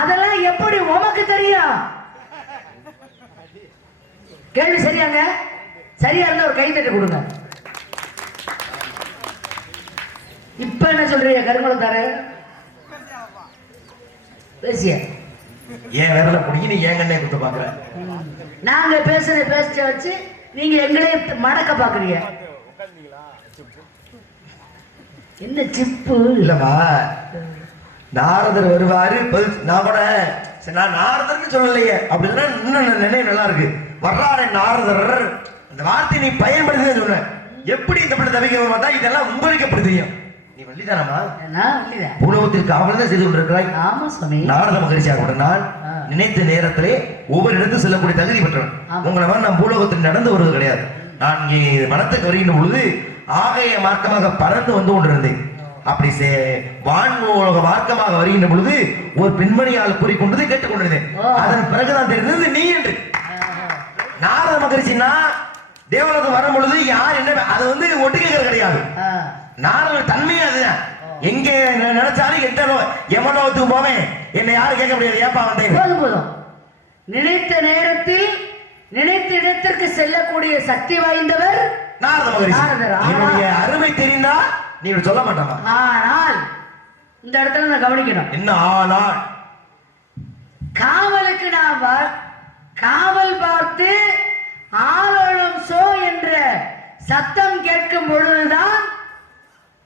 அதெல்லாம் எப்படி உமக்கு தெரியும்? கேள்வி சரியாங்க? சரியா இருந்தா ஒரு கைத்தட்டு கொடுங்க. இப்ப என்ன சொல்றீங்க கருங்குளம் தர பேசிய ஏன் வேறல புடிங்கி நீ ஏன் கண்ணே குத்து பாக்குற? நாங்க பேச வச்சு நீங்க எங்களே மடக்க பாக்குறீங்க. என்ன சிப்பு இல்லவா? நாரதர் வருவாரு. நான் கூட நான் நாரதர்னு சொல்லலையே அப்படின்னா இன்னும் நினைவு நல்லா இருக்கு. வர்றாரு நாரதர், அந்த வார்த்தை நீ பயன்படுத்தி சொன்ன. எப்படி இந்த பிள்ளை தவிக்க மாட்டா? இதெல்லாம் உங்களுக்கு எப்படி தெரியும்? நீ வள்ளிதானமா? பூலோகத்திற்கு அவள் தான் செய்து கொண்டிருக்கிறாய். ஆமா சுவாமி. நாரத மகரிஷியாக நான் நினைத்த நேரத்திலே ஒவ்வொரு இடத்தும் செல்லக்கூடிய தகுதி பெற்றவன். உங்களை மாதிரி நான் பூலோகத்தில் நடந்து வருவது கிடையாது. நான் இங்கே வனத்துக்கு வருகின்ற பொழுது ஆகைய மார்க்கமாக பறந்து வந்து கொண்டிருந்தேன். அப்படி வான்மூலக மார்க்கமாக வருகின்ற பொழுது ஒரு பெண்மணியால் கூறிக்கொண்டதை கேட்டுக்கொண்டிருந்தேன். அதன் பிறகுதான் தெரிந்தது நீ என்று. நாரத மகரிஷினா தேவலோகம் வரும் பொழுது யார் என்ன அது வந்து ஒட்டுக்கிறது கிடையாது. நாரத தன்மையே அதுதான். எங்க நினைச்சாலும் எந்த எமனோகத்துக்கு போவேன் என்னை யாரும் கேட்க முடியாது. ஏப்பா வந்தேன் போதும். நினைத்த நேரத்தில் நினைத்த இடத்திற்கு செல்லக்கூடிய சக்தி வாய்ந்தவர் நாரத மகரிஷி. என்னுடைய அருமை தெரிந்தா நீ சொல்ல மாட்டாமா? ஆனால் இந்த இடத்துல நான் கவனிக்கணும். என்ன ஆனால்? காவலுக்கு நான் காவல் பார்த்து ஆளோளம் சோ என்ற சத்தம் கேட்கும் பொழுதுதான்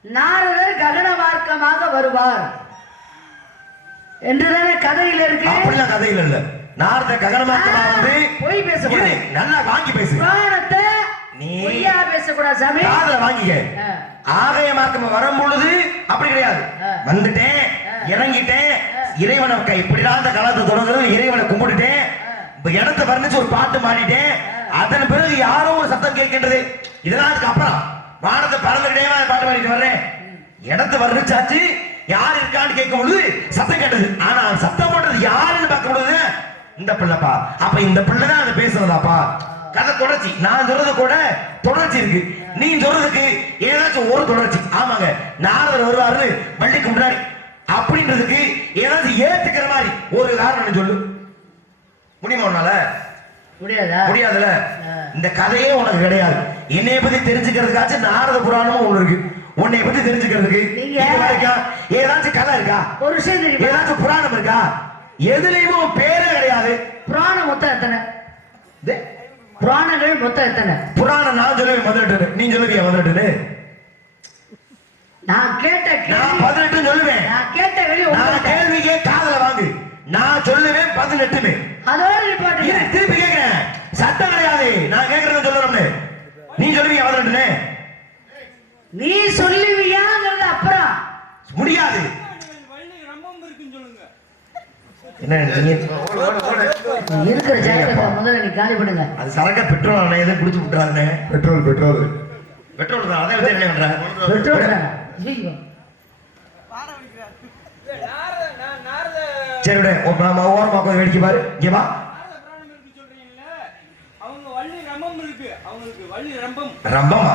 நாரதர் ககன மார்க்கமாக வருவார் என்றுதானே கதையில் இருக்கு. அப்படிலாம் கதையில் இல்ல. நாரத ககன மார்க்கமாக வந்து போய் பேச நல்லா வாங்கி பேசு. புராணத்தை நீ பொய்யா பேசக்கூடாது சாமி. காதுல வாங்கிக்க. ஆகைய மார்க்கம் வரும் பொழுது அப்படி கிடையாது. வந்துட்டேன், இறங்கிட்டேன், இறைவனை இப்படிதான் அந்த காலத்தை தொடங்குறது. இறைவனை கும்பிட்டுட்டேன், இடத்தை வர்ணிச்சு ஒரு பாட்டு மாடிட்டேன். அதன் பிறகு யாரோ ஒரு சத்தம் கேட்கின்றது. இதெல்லாம் அதுக்கு அப்புறம் வானத்தை பறந்துகிட்டே பாட்டு பாடிட்டு வர்றேன். இடத்தை வர்ணிச்சாச்சு, யார் இருக்கான்னு கேட்கும் பொழுது சத்தம் கேட்டது. ஆனா சத்தம் போட்டது யாருன்னு பார்க்க முடியாது. இந்த பிள்ளைப்பா. அப்ப இந்த பிள்ளைதான் அதை பேசுறதாப்பா. கதை தொடர்ச்சி. நான் சொல்றது கூட தொடர்ச்சி இருக்கு. நீ சொல்றதுக்கு ஏதாச்சும் ஒரு தொடர்ச்சி. ஆமாங்க, நாரதர் வருவாரு வள்ளிக்கு முன்னாடி அப்படின்றதுக்கு ஏதாச்சும் ஏத்துக்கிற மாதிரி ஒரு காரணம் சொல்லு. முடியுமா உன்னால? முடியாதுல. இந்த கதையே உனக்கு கிடையாது. என்னைய பத்தி தெரிஞ்சுக்கிறதுக்காச்சும் நாரத புராணமும் ஒண்ணு இருக்கு. உன்னை பத்தி தெரிஞ்சுக்கிறதுக்கு ஏதாச்சும் கதை இருக்கா? ஒரு விஷயம் தெரியும். ஏதாச்சும் புராணம் இருக்கா? எதுலயுமே பேரே கிடையாது. புராணம் மொத்தம் எத்தனை? புராணங்கள் மொத்தம் எத்தனை? புராணம் நான் சொல்லுவேன் 18. நீ சொல்லுவியா 18? நான் கேட்ட 18 சொல்லுவேன். நான் கேட்ட கேள்விக்கே காதுல வாங்கு. நான் சொல்லுவேன் 18. அதோட திருப்பி கேட்கிறேன். சட்டம் கிடையாது. நான் கேட்கறத சொல்லுறோம்னு நீ சொல்லுவியா 18? நீ சொல்லுவியாங்கிறது அப்புறம் முடியாது. என்ன இருக்கிற ஜாக்கெட்டை முதல்ல நீ காலி பண்ணுங்க. அது சரக்க பெட்ரோல் அண்ணே எதை குடிச்சு விட்டுறாருண்ணே. பெட்ரோல் தான். அதை வச்சு என்ன பண்ற? பெட்ரோல் சரி விட. ஓரமா கொஞ்சம் வேடிக்கை பாரு. இங்க வா. ரம்பமா?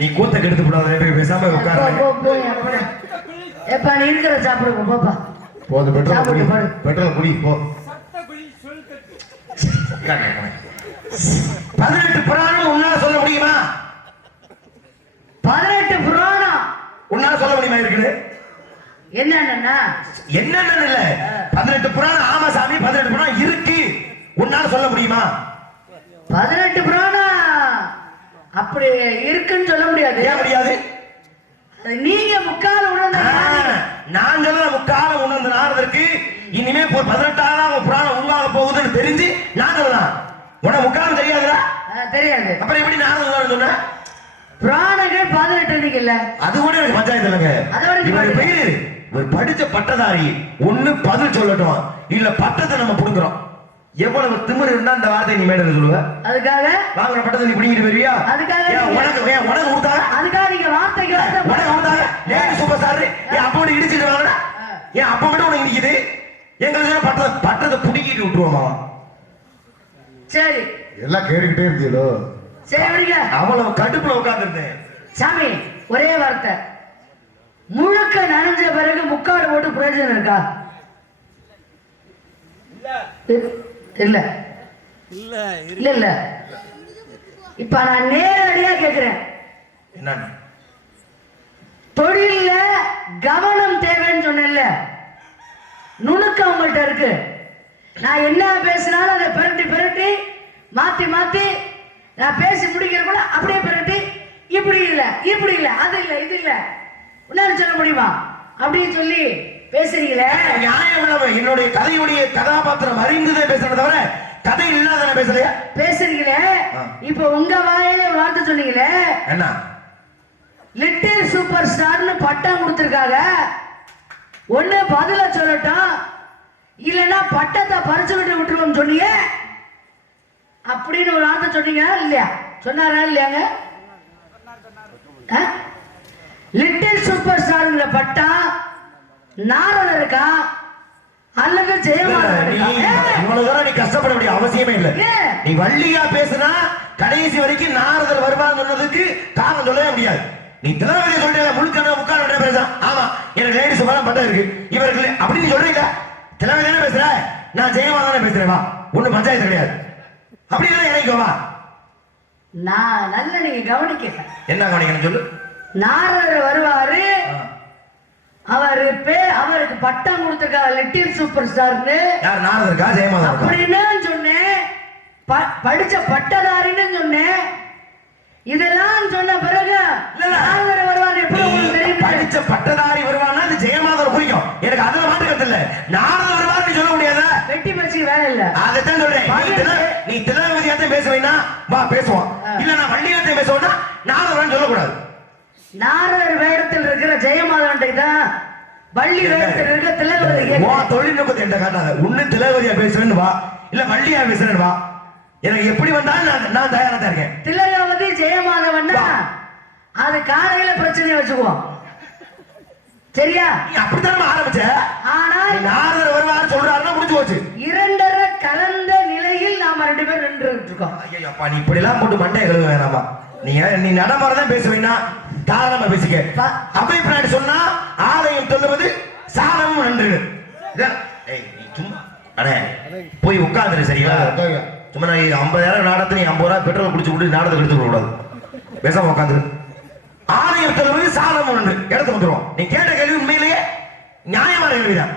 நீ கூத்த கெடுத்து விடாத. பேசாம உட்காரு. எப்ப நீ இருக்கிற சாப்பிடுங்க போப்பா. போது பெட்ரோல் குடி போ. 18 புராணம் உன்னால சொல்ல முடியுமா? 18 புராணம் உன்னால சொல்ல முடியுமா? இருக்குது என்னன்னா என்னன்னு இல்ல. 18 புராணம். ஆமா சாமி 18 புராணம் இருக்கு. உன்னால சொல்ல முடியுமா? 18 புராணம் அப்படி இருக்குன்னு சொல்ல முடியாது. ஏன் முடியாது? நீங்க முக்கால உணர்ந்த நான் சொல்ல முக்கால உணர்ந்த நாரதற்கு இனிமே 18ஆவது புராணம் உருவாக போகுதுன்னு தெரிஞ்சு நான் சொல்லலாம். உன முக்காலம் தெரியாதுடா? தெரியாது. அப்புறம் எப்படி நாரதர் சொன்ன? புராணங்கள் 18 இல்ல. அது கூட எனக்கு பஞ்சாயத்து இல்லைங்க. அதோட பேரு ஒரு படிச்ச பட்டதாரி ஒண்ணு பதில் சொல்லட்டும், இல்ல பட்டத்தை நம்ம புடுங்குறோம். எவ்வளவு திமிரு இருந்தா அந்த வார்த்தை நீ மேடல சொல்லுவ? அதுக்காக வாங்குற பட்டத்தை நீ பிடிங்கிட்டு வருவியா? அதுக்காக உனக்கு கொடுத்தாங்க. அதுக்காக நீங்க வார்த்தைக்கு உனக்கு கொடுத்தாங்க. லேடி சூப்பர் ஸ்டார் என் அப்போட இடிச்சிட்டு வாங்கடா. என் அப்பா மட்டும் உனக்கு இடிக்குது. எங்களுக்கு பட்டத்தை பிடிக்கிட்டு விட்டுருவோமா? சரி எல்லாம் கேட்டுக்கிட்டே இருக்கீங்களோ? சரி விடுங்க. அவ்வளவு கடுப்புல உட்கார்ந்துருந்தேன் சாமி. ஒரே வார்த்தை. முழுக்க நனைஞ்ச பிறகு முக்காடு போட்டு பிரயோஜனம் இருக்கா? இல்ல இல்ல இல்ல இப்ப நான் நேரடியா கேக்குறேன், என்ன தொழில்ல கவனம் தேவைன்னு சொன்னேன்ல, நுணுக்கம் உங்கள்கிட்ட இருக்கு. நான் என்ன பேசினாலும் அதை பிரட்டி மாத்தி மாத்தி நான் பேசி முடிக்கிற கூட அப்படியே பிரட்டி, இப்படி இல்ல அது இல்ல இது இல்ல உன்னால சொல்ல முடியுமா அப்படின்னு சொல்லி பேசுறீங்களே. நியாயம். என்னுடைய கதையுடைய கதாபாத்திரம் அறிந்துதான் பேசுறத தவிர கதை இல்லாத பேசலையா பேசுறீங்களே. இப்ப உங்க வாயில ஒரு வார்த்தை சொன்னீங்களே, என்ன லிட்டில் சூப்பர் ஸ்டார்னு பட்டம் கொடுத்திருக்காங்க. ஒண்ணு பதில சொல்லட்டும், இல்லைன்னா பட்டத்தை பறிச்சுக்கிட்டு விட்டுருவோம் சொன்னீங்க அப்படின்னு ஒரு வார்த்தை சொன்னீங்க இல்லையா? சொன்னாரா இல்லையாங்க? லிட்டில் சூப்பர் ஸ்டார் பட்டம் நாரதருக்கா அல்லது ஜெயமாறன்? இவ்வளவு தூரம் நீ கஷ்டப்பட வேண்டிய அவசியமே இல்லை. நீ வள்ளியா பேசுனா கடைசி வரைக்கும் நாரதர் வருவான்னு சொன்னதுக்கு காரணம் சொல்லவே முடியாது. நீ திலகவதி சொல்ற முழுக்க பேச, ஆமா எனக்கு லேடிஸ் மேல பட்டம் இருக்கு இவருக்கு அப்படின்னு சொல்றீங்க. திலகவதி தானே பேசுற, நான் ஜெயமாறன் பேசுறேன், வா ஒண்ணு பஞ்சாயத்து கிடையாது அப்படின்னு எனக்கு வா. நான் நல்ல நீங்க கவனிக்க என்ன கவனிக்கணும் சொல்லு. நாரதர் வருவாரு, அவருக்கு பட்டம் கொடுத்திருக்காங்க லிட்டில் சூப்பர் ஸ்டார்னு. யார் நாரதருக்கா ஜெயமாறன் அப்படின்னு சொன்னேன், படிச்ச பட்டதாரின்னு சொன்னேன். இதெல்லாம் சொன்ன பிறகு நாரதர் வருவார் எப்படி உங்களுக்கு தெரியும்? படிச்ச பட்டதாரி வருவானா அது ஜெயமாறன் குறிக்கும். எனக்கு அதுல மாட்டுக்கிறது இல்ல. நாரதர் வருவார்னு சொல்ல முடியாத வெட்டி பறிச்சு வேலை இல்ல. அதைத்தான் சொல்றேன். நீ திலகவதியாத்தான் பேசுவேன்னா வா பேசுவான், இல்ல நான் வள்ளியாத்தான் பேசுவேன்னா நாரதர் சொல்லக்கூடாது. நாரதர் வேடத்தில் இருக்கிற ஜெயமாதவன் தான் வள்ளி வேடத்தில் இருக்கிற திலகவதி. தொழில்நுட்பத்தை என்கிட்ட காட்டாத. ஒண்ணு திலகவதியா பேசுறேன்னு வா, இல்ல வள்ளியா பேசுறேன்னு வா. எனக்கு எப்படி வந்தாலும் நான் தயாரா தான் இருக்கேன். திலகவதி ஜெயமாதவன் அது காலையில பிரச்சனையை வச்சுக்குவோம், சரியா? நீ அப்படித்தான் ஆரம்பிச்ச. ஆனால் நாரதர் வருவார் சொல்றாருன்னா முடிஞ்சு போச்சு. இரண்டரை கலந்த நிலையில் நாம ரெண்டு பேரும் நின்று இருக்கோம். ஐயோ அப்பா, நீ இப்படி எல்லாம் போட்டு மண்டையை கழுவ வேணாமா? நீ நடமாறதான் பேசுவீங்கன்னா தாராளமா பேசிக்க. அபை பிராணி சொன்னா ஆலயம் சொல்லுவது சாதமும் நன்று. அடே போய் உட்காந்துரு, சரிங்களா? சும்மா நான் 50,000 நாடத்தை நீ 50 ரூபாய் பெட்ரோல் குடிச்சு விட்டு நாடத்தை எடுத்து கூடாது, பேசாம உட்காந்துரு. ஆலயம் சொல்லுவது சாதமும் நன்று இடத்த வந்துருவோம். நீ கேட்ட கேள்வி உண்மையிலேயே நியாயமான கேள்விதான்.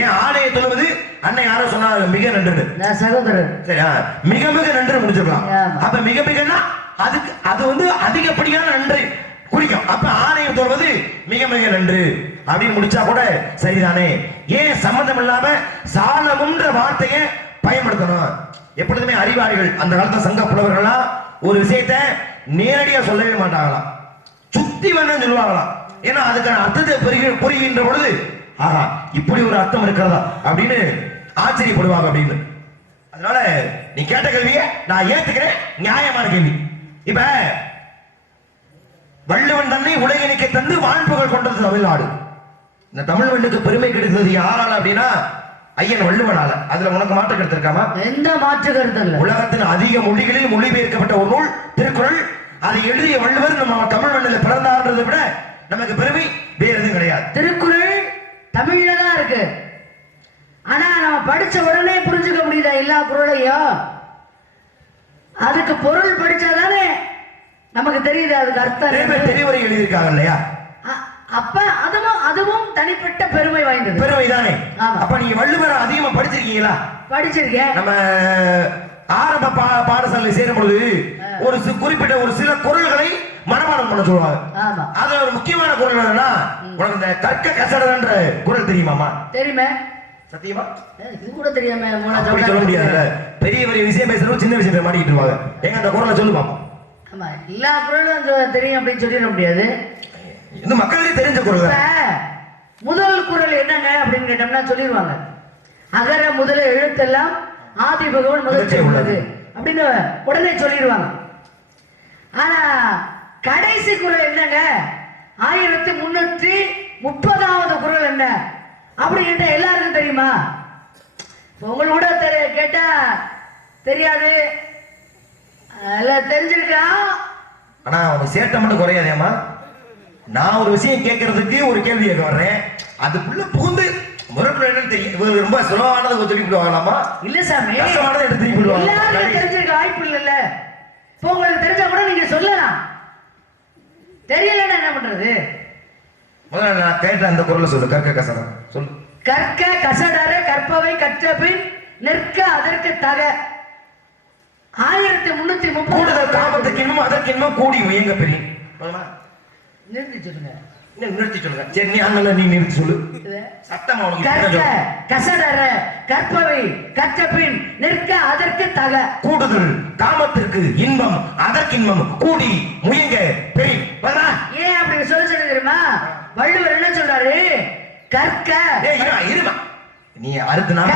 ஏன் ஆலயம் சொல்லுவது அன்னை யாரோ சொன்னா மிக நன்று சகோதரர், சரியா? மிக மிக நன்று முடிச்சிருக்கலாம். அப்ப மிக மிகன்னா அதுக்கு அது அதிகப்படியான நன்று குறிக்கும். அப்ப ஆலயம் சொல்வது மிக மிக நன்று அப்படின்னு முடிச்சா கூட சரிதானே? ஏன் சம்பந்தம் இல்லாம சாலமுன்ற வார்த்தையை பயன்படுத்தணும்? எப்பொழுதுமே அறிவாளிகள் அந்த காலத்துல சங்க புலவர்களா ஒரு விஷயத்தை நேரடியா சொல்லவே மாட்டாங்களாம், சுத்தி வேணும் சொல்லுவாங்களாம். ஏன்னா அதுக்கான அர்த்தத்தை புரிகின்ற பொழுது ஆஹா இப்படி ஒரு அர்த்தம் இருக்கிறதா அப்படின்னு ஆச்சரியப்படுவாங்க அப்படின்னு. அதனால நீ கேட்ட கேள்வியை நான் ஏத்துக்கிறேன், நியாயமான கேள்வி. இப்ப வள்ளுவன் தன்னை உலகினிக்க தந்து வாழ்ப்புகள் கொண்டது தமிழ்நாடு. இந்த தமிழ் மண்ணுக்கு பெருமை கிடைத்தது யாரால அப்படின்னா ஐயன் வள்ளுவனால. அதுல உனக்கு மாற்று கருத்து இருக்காமா? எந்த மாற்று கருத்து இல்ல. உலகத்தின் அதிக மொழிகளில் மொழிபெயர்க்கப்பட்ட ஒரு நூல் திருக்குறள். அதை எழுதிய வள்ளுவர் நம்ம தமிழ் மண்ணில் பிறந்தார்ன்றதை விட நமக்கு பெருமை வேறு எதுவும் கிடையாது. திருக்குறள் தமிழ்ல தான் இருக்கு, ஆனா நம்ம படிச்ச உடனே புரிஞ்சுக்க முடியுதா எல்லா குறளையும்? அதுக்கு பொருள் படிச்சாதானே நமக்கு தெரியுது அதுக்கு அர்த்தம். தெளிவுரை எழுதியிருக்காங்க இல்லையா? அப்ப அதுவும் தனிப்பட்ட பெருமை வாய்ந்தது. பெருமை தானே? அப்ப நீங்க வள்ளுவரை அதிகமா படிச்சிருக்கீங்களா? படிச்சிருக்கேன். நம்ம ஆரம்ப பாடசாலை சேரும் பொழுது ஒரு குறிப்பிட்ட ஒரு சில குறள்களை மனப்பாடம் பண்ண சொல்லுவாங்க. அதுல ஒரு முக்கியமான குறள் என்னன்னா, உனக்கு இந்த கற்க கசடன்ற குறள் தெரியுமாமா? தெரியுமே. சத்தியமா? இது கூட தெரியாம சொல்ல முடியாது. பெரிய பெரிய விஷயம் பேசுறவங்க சின்ன விஷயத்தை மாட்டிக்கிட்டு இருவாங்க. எங்க அந்த குறளை சொல்லுமா? ஆமா, எல்லா குறளும் தெரியும் அப்படின்னு சொல்லிட முடியாது. இந்த மக்களுக்கு தெரிஞ்ச குறள். முதல் குறள் என்னங்க அப்படின்னு கேட்டோம்னா சொல்லிடுவாங்க, அகர முதல எழுத்தெல்லாம் ஆதி பகவான் முதற்சே உள்ளது அப்படின்னு உடனே சொல்லிடுவாங்க. ஆனா கடைசி குறள் என்னங்க, 1330வது குறள் என்ன அப்படின்னு கேட்டா எல்லாருக்கும் தெரியுமா? உங்களுக்கு கூட கேட்டா தெரியாது, தெரிஞ்சிருக்கா? ஆனா அவனுக்கு சேட்டை மட்டும் குறையாதேமா. நான் ஒரு விஷயம் கேட்கறதுக்கு ஒரு கேள்வி கேட்க வர்றேன், அதுக்குள்ள புகுந்து முறைப்பட தெரியும். இவங்க ரொம்ப சுலபமானதை திருப்பி விடுவாங்களாமா? இல்ல சாமி, கஷ்டமானதை எடுத்து திருப்பி விடுவாங்க. எல்லாரும் தெரிஞ்சிருக்க வாய்ப்பு இல்லைல்ல. இப்போ உங்களுக்கு தெரிஞ்சா கூட நீங்க சொல்லலாம், தெரியலன்னா என்ன பண்றது? முதல்ல நான் கேட்ட அந்த குரலை சொல்லு. கற்க கசடர சொல்லு. கற்க கசடர கற்பவை கற்ற பின் நிற்க அதற்கு தக. 1330 கூடுதல் காமத்துக்கு இன்னும் அதற்கு இன்னும் கூடி முயங்க பெரிய. நிறுத்தி சொல்லுங்க. நிறுத்தி சொல்லுங்க. சரி, நீ அண்ணல நீ நிறுத்தி சொல்லு. சத்தமா உனக்கு கற்க கசடர கற்பவை கற்ற பின் நிற்க அதற்கு தக. கூடுதல் காமத்திற்கு இன்பம் அதற்கு இன்பம் கூடி முயங்க பெரிய. ஏன் அப்படி சொல்ல தெரியுமா? வள்ளுவர் என்ன சொல்றாரு? கற்க இருமா, நீ அடுத்து நான்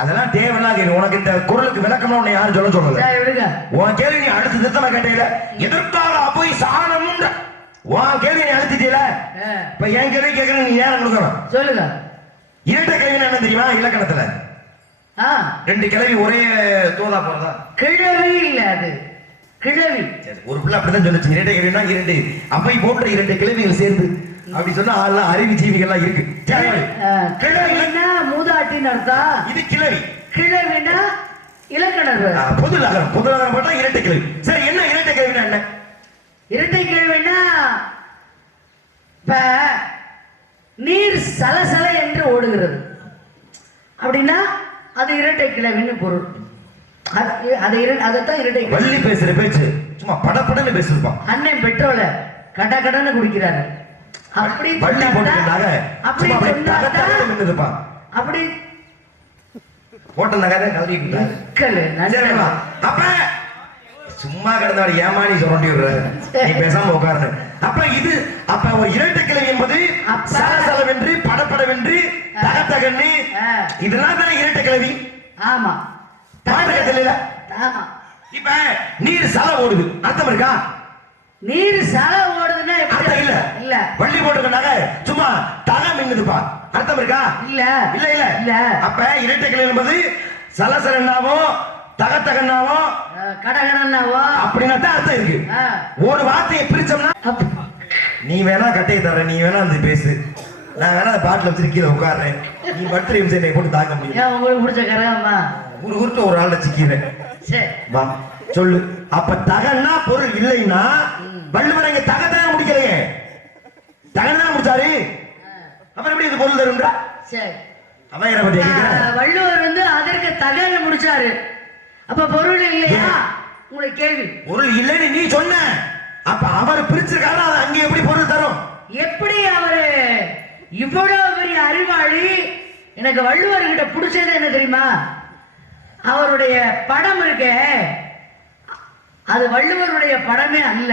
அதெல்லாம் தேவையில்லாத. உனக்கு இந்த குரலுக்கு விளக்கமா உன்னை யாரும் சொல்ல சொல்லல. உன் கேள்வி நீ அடுத்து திட்டமா கேட்டீல. எதற்காக போய் சாணம் உன் கேள்வி நீ அழுத்திட்டீல. இப்ப என் கேள்வி கேட்கணும், நீ நேரம் கொடுக்கணும். சொல்லுங்க. இரட்டை கிழவி என்ன தெரியுமா? இலக்கணத்துல 2 கிழவி ஒரே தோதா போறதா? கிழவி இல்ல, அது கிழவி. ஒரு பிள்ளை அப்படிதான் சொல்லுச்சு. இரட்டை கிழவினா 2 அவை போன்ற 2 கிழவிகள் சேர்ந்து அப்படி சொன்னா ஆள்லாம் அறிவு ஜீவிகள்லாம் இருக்கு. கிழவினா மூதாட்டின்னு அர்த்தம். இது கிழவி. கிழவினா இலக்கணம். பொது நகரம் போட்டா இரட்டை கிழவி. சரி, என்ன இரட்டை கிழவினா என்ன? இரட்டை கிழவினா இப்ப நீர் சலசல என்று ஓடுகிறது அப்படின்னா அது இரட்டை கிழவின்னு பொருள். அதைத்தான் இரட்டை. வள்ளி பேசுற பேச்சு சும்மா படப்படன்னு பேசுவான். அண்ணன் பெட்ரோல கட கடன்னு குடிக்கிறாரு. அப்படி வள்ளி போட்டுட்டாங்க. அப்படி அப்படி போட்ட நகரை கவனிக்கிட்டாரு. அப்ப சும்மா கிடந்தவரை ஏமாடி சுரண்டி விடுற. நீ பேசாம உட்காரு. அப்ப இது அப்ப ஒரு இரட்டை கிழவி என்பது சலசலவென்று படப்படவென்று தகத்தகன்னு இதெல்லாம் தான் இரட்டை கிழவி. ஆமா, தெரியல. இப்ப நீர் சல ஓடுது, அர்த்தம் இருக்கா? நீர் சல ஓடுதுன்னா அர்த்தம் இல்ல. இல்ல, வள்ளி போட்டுக்கனாங்க சும்மா தக மின்னுதுப்பா, அர்த்தம் இருக்கா? இல்ல இல்ல இல்ல இல்ல. அப்ப இரட்டை கிழவி என்பது சலசலன்னாவோ தகத்தகன்னாவோ கடகடன்னாவோ அப்படின்னா தான் அர்த்தம் இருக்கு. ஒரு வார்த்தையை பிரிச்சோம்னா நீ வேணா கட்டையை தர, நீ வேணா அந்த பேசு, நான் வேணா அந்த பாட்டில் வச்சிருக்க கீழே உட்காடுறேன், நீ பர்த்டே விஷயம் போட்டு தாக்க முடியும். உங்களுக்கு பிடிச்ச கரகமா ஒரு உருட்ட ஒரு ஆள் வச்சுக்கிறேன். வா சொல்லு. அப்ப தகன்னா பொருள் இல்லைன்னா வள்ளுவர் இங்க தகத்தான முடிக்கலையே, தகனா முடிச்சாரு. அப்புறம் எப்படி இது பொருள் தரும்ன்றா? சரி, வள்ளுவர் வந்து அதற்கு தகன முடிச்சாரு. அப்ப பொருள் இல்லையா? உங்களுக்கு கேள்வி. பொருள் இல்லைன்னு நீ சொன்ன, அப்ப அவர் பிரிச்சிருக்காரு, அது அங்க எப்படி பொருள் தரும்? எப்படி அவரு இவ்வளவு பெரிய அறிவாளி? எனக்கு வள்ளுவர் கிட்ட பிடிச்சது என்ன தெரியுமா? அவருடைய படம் இருக்க, அது வள்ளுவருடைய படமே அல்ல.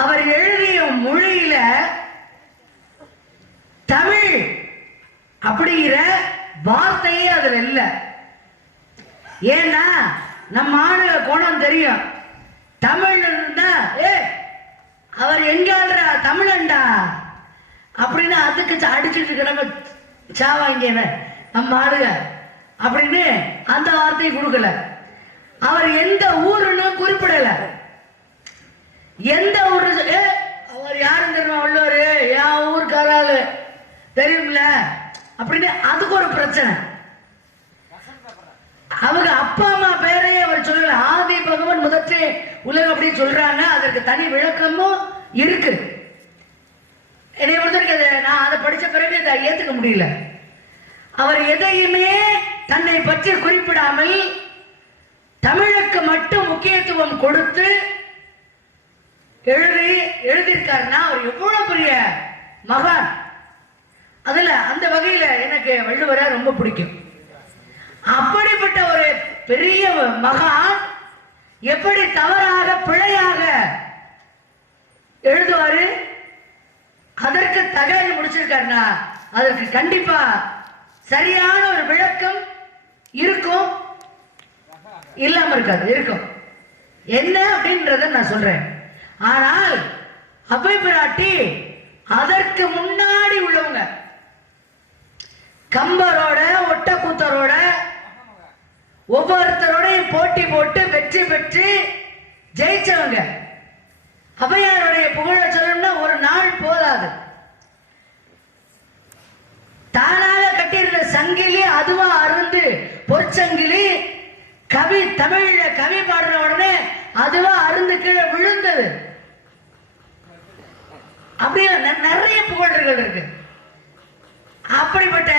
அவர் எழுதிய மொழியில தமிழ் அப்படிங்கிற வார்த்தையே அதுல இல்ல. ஏன்னா நம்ம ஆளு கோணம் தெரியும். தமிழ் இருந்தா அவர் எங்க தமிழண்டா அப்படின்னு அதுக்கு அடிச்சுட்டு கிடங்க சாவாங்க நம்ம ஆளுக அப்படின்னு அந்த வார்த்தையை கொடுக்கல. அவர் எந்த ஊருன்னு குறிப்பிடல. எந்த ஊரு அவர் யாரும் தெரியுமா? வள்ளுவர் என் ஊருக்காராளு தெரியும்ல அப்படின்னு அதுக்கு ஒரு பிரச்சனை. அவங்க அப்பா அம்மா பேரையே அவர் சொல்லல. ஆதி பகவான் முதற்றே உலகம் அப்படின்னு சொல்றாங்க. அதற்கு தனி விளக்கமும் இருக்கு. என்னை பொறுத்தவரைக்கும் நான் அதை படிச்ச பிறகு இதை ஏத்துக்க முடியல. அவர் எதையுமே தன்னை பற்றி குறிப்பிடாமல் தமிழுக்கு மட்டும் முக்கியத்துவம் கொடுத்து எழுதியிருக்காருன்னா அவர் எவ்வளவு பெரிய மகான். அதுல அந்த வகையில எனக்கு வள்ளுவரை ரொம்ப பிடிக்கும். அப்படிப்பட்ட ஒரு பெரிய மகான் எப்படி தவறாக பிழையாக எழுதுவாரு? அதற்கு தகவல் முடிச்சிருக்காருன்னா அதற்கு கண்டிப்பா சரியான ஒரு விளக்கம் இருக்கும், இல்லாம இருக்காது, இருக்கும். என்ன அப்படின்றத நான் சொல்றேன். ஆனால் அவை பிராட்டி அதற்கு முன்னாடி உள்ளவங்க, கம்பரோட ஒட்டக்கூத்தரோட ஒவ்வொருத்தரோடையும் போட்டி போட்டு வெற்றி பெற்று ஜெயிச்சவங்க. அவையாருடைய புகழ சொல்லணும்னா ஒரு நாள் போதாது. சங்கிலி அதுவா அருந்து பொற்சங்கிலி கவி தமிழ்ல கவி பாடுற உடனே அதுவா அருந்து கீழே விழுந்தது. அப்படியே நிறைய புகழ்கள் இருக்கு. அப்படிப்பட்ட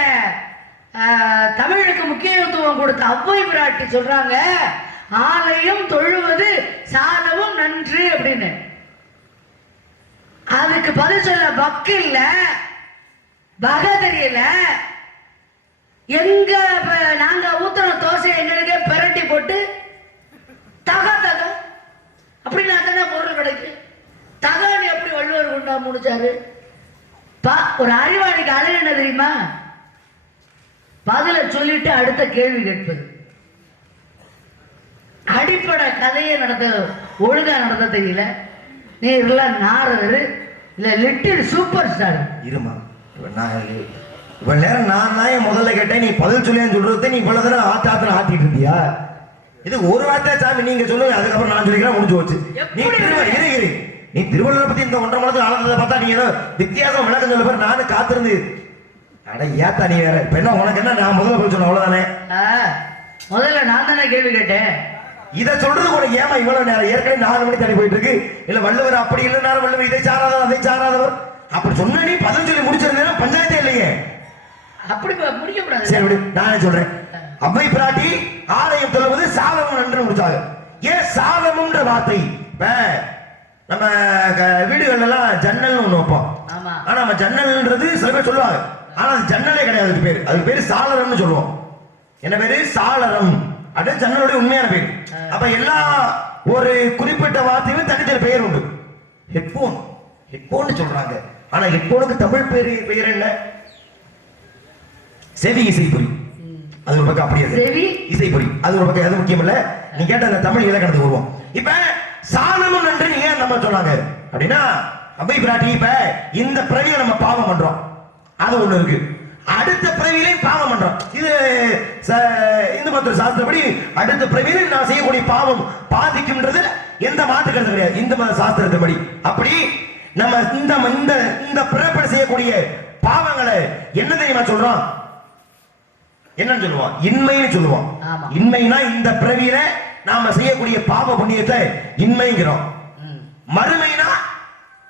தமிழுக்கு முக்கியத்துவம் கொடுத்த அவ்வை பிராட்டி சொல்றாங்க, ஆலயம் தொழுவது சாலவும் நன்று அப்படின்னு. அதுக்கு பதில் சொல்ல பக்கு இல்ல, பக தெரியல. எங்க நாங்க ஊத்துற தோசை எங்களுக்கே பிரட்டி போட்டு தக தக அப்படின்னு தானே பொருள் கிடைக்கும். தகான்னு எப்படி வள்ளுவர் கொண்டா முடிச்சாரு? ஒரு அறிவாளிக்கு அழகு என்ன தெரியுமா? பதில சொல்லிட்டு அடுத்த கேள்வி கேட்பது. அடிப்படை கதையை நடத்த ஒழுங்கா நடத்த தெரியல. நீ எல்லாம் நாரதர் இல்ல லிட்டில் சூப்பர் ஸ்டார். இருமா, இவ்வளவு நேரம் நான் தான் முதல்ல கேட்டேன், நீ பதில் சொல்லியான்னு சொல்றது. நீ இவ்வளவு நேரம் ஆத்தாத்துல ஆட்டிட்டு இருந்தியா? இது ஒரு வார்த்தை சாமி நீங்க சொல்லுங்க, அதுக்கப்புறம் நான் சொல்லிக்கிறேன், முடிஞ்சு போச்சு. நீ திருவள்ளுவரை பத்தி இந்த 1.5 மணி ஆனதை பார்த்தா நீ ஏதோ வித்தியாசம் விளக்கம் சொல்ல பேர் நானும் காத்திருந்து. அட ஏத்தா நீ வேற. இப்ப என்ன உனக்கு என்ன, நான் முதல்ல போய் சொன்ன அவ்வளவுதானே? முதல்ல நான் தானே கேள்வி கேட்டேன். இதை சொல்றது கூட ஏமா இவ்வளவு நேரம்? ஏற்கனவே 4 மணி தள்ளி போயிட்டு இருக்கு. இல்ல வள்ளுவர் அப்படி இல்லைன்னா வள்ளுவர் இதை சாராதவர் அதை சாராதவர் அப்படி சொன்ன நீ பதில் சொல்லி முடிச்சிருந்தேன்னா பஞ்சாயத்தே இல்லையே. அப்படி முடிக்க கூடாது. சரி விடு, நானே சொல்றேன். அவ்வை பிராட்டி ஆலயம் தொழுவது சாலமும் நன்று முடிச்சாங்க. ஏன் சாலமுன்ற வார்த்தை? நம்ம வீடுகள் எல்லாம் ஜன்னல்னு ஒண்ணு வைப்போம். ஆனா நம்ம ஜன்னல்ன்றது சில பேர் சொல்லுவாங்க, ஆனா அது ஜன்னலே கிடையாது. அதுக்கு பேரு சாளரம்னு சொல்லுவோம். என்ன பேரு? சாளரம். அது ஜன்னலுடைய உண்மையான பேர். அப்ப எல்லா ஒரு குறிப்பிட்ட வார்த்தையும் தனித்தனி பெயர் உண்டு. ஹெட்போன் ஹெட்போன் சொல்றாங்க. ஆனா ஹெட்போனுக்கு தமிழ் பெயர் என்ன? செவி இசைப்பொறி. அது ஒரு பக்கம். அப்படியே செவி இசைப்பொறி அது ஒரு பக்கம். அது முக்கியம் இல்ல. நீ கேட்ட அந்த தமிழ் இலக்கணத்துக்கு வருவோம். இப்ப சாலமும் நன்று நீங்க நம்ம சொன்னாங்க அப்படின்னா, அவ்வை பிராட்டி இப்ப இந்த பிறவியை நம்ம பாவம் பண்றோம், அது ஒண்ணு இருக்கு. அடுத்த பிறவிலையும் பாவம் பண்றோம். இது இந்து மத சாஸ்திரப்படி அடுத்த பிறவிலையும் நான் செய்யக்கூடிய பாவம் பாதிக்கும்ன்றது எந்த மாற்று கருத்து கிடையாது இந்து மத சாஸ்திரத்தின்படி. அப்படி நம்ம இந்த பிறப்பை செய்யக்கூடிய பாவங்களை என்ன தெரியுமா சொல்றோம்? என்னன்னு சொல்லுவோம்? இன்மைன்னு சொல்லுவோம். இன்மைனா இந்த பிறவியில நாம செய்யக்கூடிய பாவ புண்ணியத்தை இன்மைங்கிறோம்.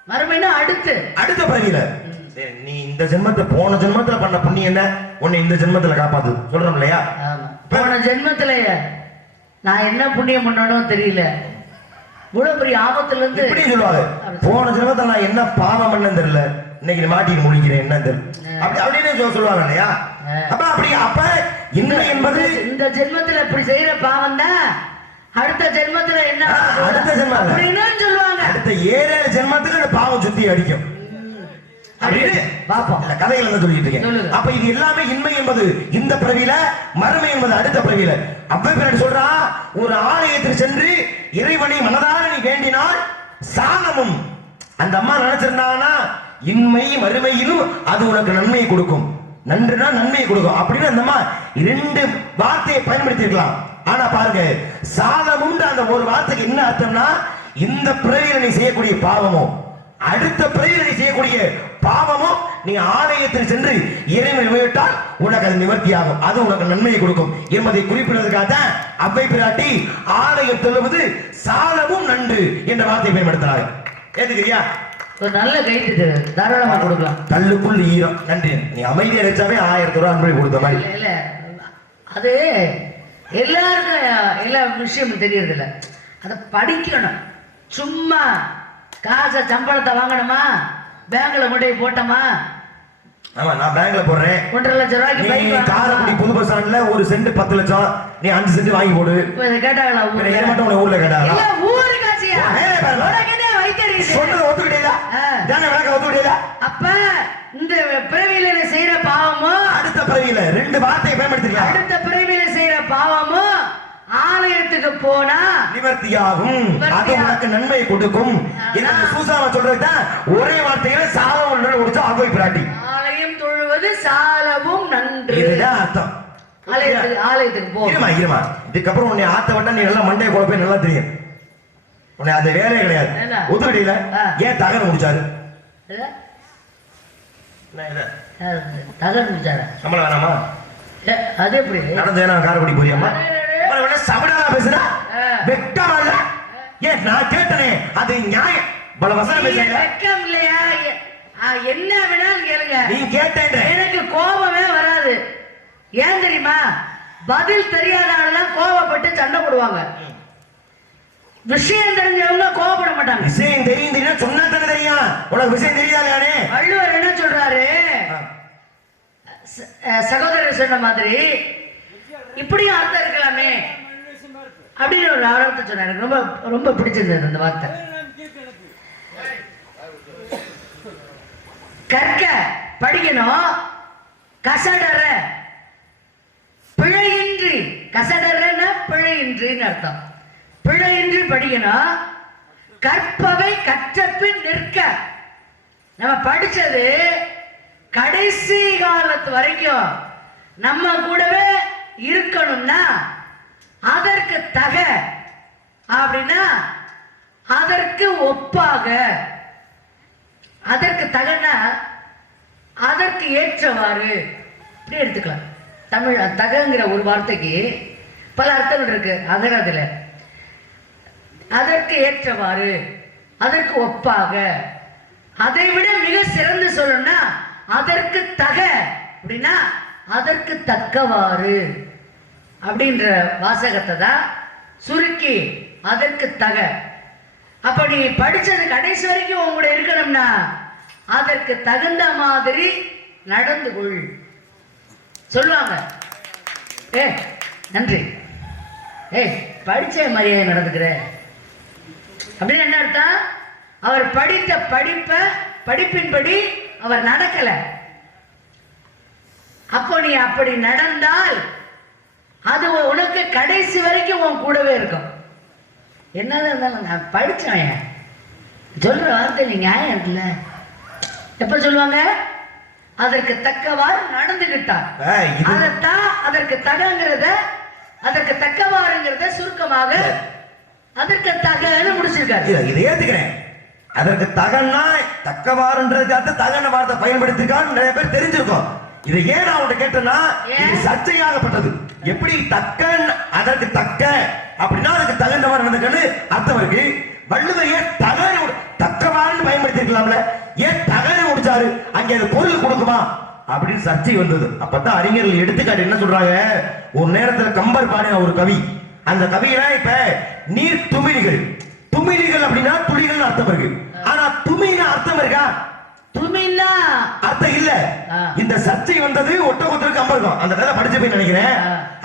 மறுமைனா அடுத்த பிறவியில. நீ இந்த ஜென்மத்தை போன ஜென்மத்துல பண்ண புண்ணியம் என்ன உன்னை இந்த ஜென்மத்துல காப்பாத்து சொல்றோம் இல்லையா? போன ஜென்மத்துல நான் என்ன புண்ணியம் பண்ணணும் தெரியல, இவ்வளவு பெரிய ஆபத்துல இருந்து இப்படி சொல்லுவாங்க. போன ஜென்மத்துல நான் என்ன பாவம் பண்ண தெரியல, இன்னைக்கு மாட்டிட்டு முடிக்கிறேன் என்ன தெரியல, அப்படின்னு சொல்லுவாங்க இல்லையா? அப்ப இன்மை என்பது இந்த ஜென்மத்துல இப்படி செய்யற பாவம் தான் அடுத்த ஜென்மத்துல என்ன அடுத்த ஜென்மம் சொல்லுவாங்க. அடுத்த 7 ஜென்மத்துக்கு பாவம் சுத்தி அடிக்கும் அப்படின்னு பாப்போம். கதைகள் என்ன சொல்லிட்டு இருக்கேன். அப்ப இது எல்லாமே இன்மை என்பது இந்த பிறவியில, மறுமை என்பது அடுத்த பிறவியில. அவ்வை பிராட்டி சொல்றா, ஒரு ஆலயத்தில் சென்று இறைவனை மனதார நீ வேண்டினால் சாலமும். அந்த அம்மா நினைச்சிருந்தாங்கன்னா இன்மை மறுமையிலும் அது உனக்கு நன்மையை கொடுக்கும். நன்றுனா நன்மையை கொடுக்கும் அப்படின்னு அந்த அம்மா 2 வார்த்தையை பயன்படுத்தி இருக்கலாம். ஆனா பாருங்க, சாலமும் அந்த ஒரு வார்த்தைக்கு என்ன அர்த்தம்னா, இந்த பிறவியில நீ செய்யக்கூடிய பாவமோ அடுத்த பிறவியில நீ செய்யக்கூடிய பாவமோ நீ ஆலயத்தில் சென்று இறைவனை வழிபட்டால் உனக்கு அது நிவர்த்தி ஆகும், அது உனக்கு நன்மையை கொடுக்கும் என்பதை குறிப்பிடுவதற்காக அவ்வை பிராட்டி ஆலயம் தொழுவது சாலமும் நன்று என்ற வார்த்தையை பயன்படுத்துறாங்க. ஏத்துக்கிறியா? ஒரு நல்ல கைது தாராளமா கொடுக்கலாம். கல்லுக்குள் ஈரம். நன்றி. நீ அமைதியா வச்சாவே 1000 ரூபாய் அன்பை கொடுத்த மாதிரி. இல்ல அது எல்லாருக்கும் எல்லா விஷயமும் தெரியறது இல்ல. அதை படிக்கணும். சும்மா காசை சம்பளத்தை வாங்கணுமா, பேங்க்ல கொண்டு போய் போட்டோமா? ஆமா, நான் பேங்க்ல போடுறேன் 1.5 லட்சம் ரூபாய்க்கு பைக். காரைக்குடி புது பஸ் ஸ்டாண்ட்ல ஒரு சென்ட் 10 லட்சம், நீ 5 சென்ட் வாங்கி போடு. இப்ப இத கேட்டாங்களா? ஊர்ல மட்டும் ஊர்ல கேட்டாங்களா? இல்ல ஊரு காசியா? உனக்கு வைத்தறீங்க சொன்னது ஒத்துக்கிட்டீங்களா? தானே விளக்க ஒத்துக்கிட்டீங்களா? அப்ப இந்த பிறவியில செய்யற பாவமோ அடுத்த பிறவியில 2 வார்த்தையை பயன்படுத்திக்கலாம். அடுத்த பிறவியில செய்யற பாவமோ ஆலயத்துக்கு போனா நிவர்த்தியாகும், அது உனக்கு நன்மை கொடுக்கும் என்று சூசாம சொல்றதுதான் ஒரே வார்த்தையில சாலமும் நன்று முடிச்சா அவ்வை பிராட்டி. ஆலயம் தொழுவது சாலமும் நன்று, இதுதான் அர்த்தம். ஆலயத்துக்கு போ. இருமா இதுக்கப்புறம் உன்னை ஆத்த விட்டா நீ நல்லா மண்டையை குழப்பம் நல்லா தெரியும். உன்னை அந்த வேலையே கிடையாது. ஒத்துக்கிட்டீங்களா? ஏன் தகரம் முடிச்சாரு? தகரம் முடிச்சாரு. சம்பளம் வேணாமா? அது எப்படி நடந்து நான் காரைக்குடி போறியாமா சபடால பேசுறா வெட்கம் இல்ல ஏன் நான் கேட்டனே அது நியாயம் பல வசனம் பேசுறீங்க வெட்கம் இல்லையா என்ன வேணாலும் கேளுங்க நீ கேட்டேன் எனக்கு கோபமே வராது ஏன் தெரியுமா பதில் தெரியாதவங்கலாம் கோபப்பட்டு சண்டை போடுவாங்க விஷயம் தெரிஞ்சவங்க கோபப்பட மாட்டாங்க விஷயம் தெரியும் சொன்னா தானே தெரியும் உனக்கு விஷயம் தெரியாதானே வள்ளுவர் என்ன சொல்றாரு சகோதரர் சொன்ன மாதிரி இப்படியும் அர்த்தம் இருக்கலாமே அப்படின்னு ஒரு அர்த்தம் சொன்னாரு ரொம்ப ரொம்ப பிடிச்சிருந்தது அந்த வார்த்தை கற்க படிக்கணும் கசடற பிழையின்றி கசடறன்னா பிழையின்றின்னு அர்த்தம் பிழையின்றி படிக்கணும் கற்பவை கற்றபின் நிற்க நம்ம படிச்சது கடைசி காலத்து வரைக்கும் நம்ம கூடவே இருக்கணும்னா அதற்கு தக அப்படின்னா அதற்கு ஒப்பாக அதற்கு தகனா அதற்கு ஏற்றவாறு இப்படி எடுத்துக்கலாம் தமிழ் தகங்கிற ஒரு வார்த்தைக்கு பல அர்த்தங்கள் இருக்கு அகரதுல அதற்கு ஏற்றவாறு அதற்கு ஒப்பாக அதை விட மிக சிறந்து சொல்லணும்னா அதற்கு தக அப்படின்னா அதற்கு தக்கவாறு அப்படின்ற வாசகத்தை தான் சுருக்கி அதற்கு தக அப்ப நீ படிச்சது கடைசி வரைக்கும் உங்க கூட இருக்கணும்னா அதற்கு தகுந்த மாதிரி நடந்து கொள் சொல்லுவாங்க நன்றி படிச்ச மாதிரியே நடந்துக்கிற அப்படின்னு என்ன அர்த்தம் அவர் படித்த படிப்பின்படி அவர் நடக்கல அப்போ நீ அப்படி நடந்தால் அது உனக்கு கடைசி வரைக்கும் உன் கூடவே இருக்கும் என்னதான் இருந்தாலும் நான் படிச்சவன் சொல்ற வார்த்தை நியாயம் இருக்குல்ல எப்ப சொல்லுவாங்க அதற்கு தக்கவாறு நடந்துகிட்டார் அதைத்தான் அதற்கு தகங்கிறத அதற்கு தக்கவாறுங்கிறத சுருக்கமாக அதற்கு தகன்னு முடிச்சிருக்காரு இதை ஏத்துக்கிறேன் அதற்கு தகன்னா தக்கவாறுன்றதுக்கு தகன வார்த்தை பயன்படுத்திருக்கான்னு நிறைய பேர் தெரிஞ்சிருக்கோம் இதை ஏன் நான் உன்கிட்ட கேட்டேன்னா இது சர்ச்சையாகப்பட்டது எப்படி தக்கன் அதற்கு தக்க அப்படின்னா அதுக்கு தகுந்தவாறு நடந்துக்கன்னு அர்த்தம் இருக்கு வள்ளுவர் ஏன் தகன தக்கவாறுன்னு பயன்படுத்தி இருக்கலாம்ல ஏன் தகன முடிச்சாரு அங்கே அது பொருள் கொடுக்குமா அப்படின்னு சர்ச்சை வந்தது அப்பதான் அறிஞர்கள் எடுத்துக்காட்டு என்ன சொல்றாங்க ஒரு நேரத்துல கம்பர் பாடின ஒரு கவி அந்த கவினா இப்ப நீர் துமிழிகள் அப்படின்னா துளிகள் அர்த்தம் இருக்கு ஆனா துமினா அர்த்தம் இருக்கா துமின்னா அர்த்தம் இல்ல இந்த சர்ச்சை வந்தது ஒட்டகத்திற்கு கம்பர் அந்த கதை படிச்சு போய் நினைக்கிறேன்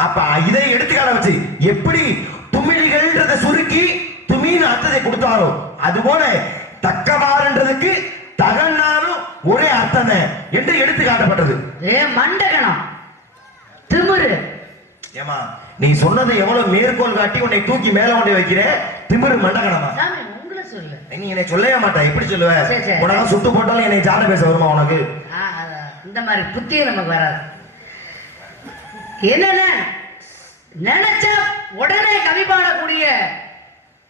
அப்ப இதை எடுத்துக்காட்ட வச்சு எப்படி துமிழிகள்ன்றத சுருக்கி துமின்னு அர்த்தத்தை கொடுத்தாரோ அது போல தக்கவாறுன்றதுக்கு தகனாலும் ஒரே அர்த்தம் என்று எடுத்து காட்டப்பட்டது மண்டகணம் திமிரு ஏமா நீ சொன்னதை எவ்வளவு மேற்கோள் காட்டி உன்னை தூக்கி மேல கொண்டு வைக்கிற திமிரு மண்டகணமா உங்களை சொல்லு நீ என்னை சொல்லவே மாட்டா எப்படி சொல்லுவ உனக்கு சுட்டு போட்டாலும் என்னை ஜாட பேச வருமா உனக்கு இந்த மாதிரி புத்தியே நமக்கு வராது என்னன்னா நினைச்ச உடனே கவி பாடக்கூடிய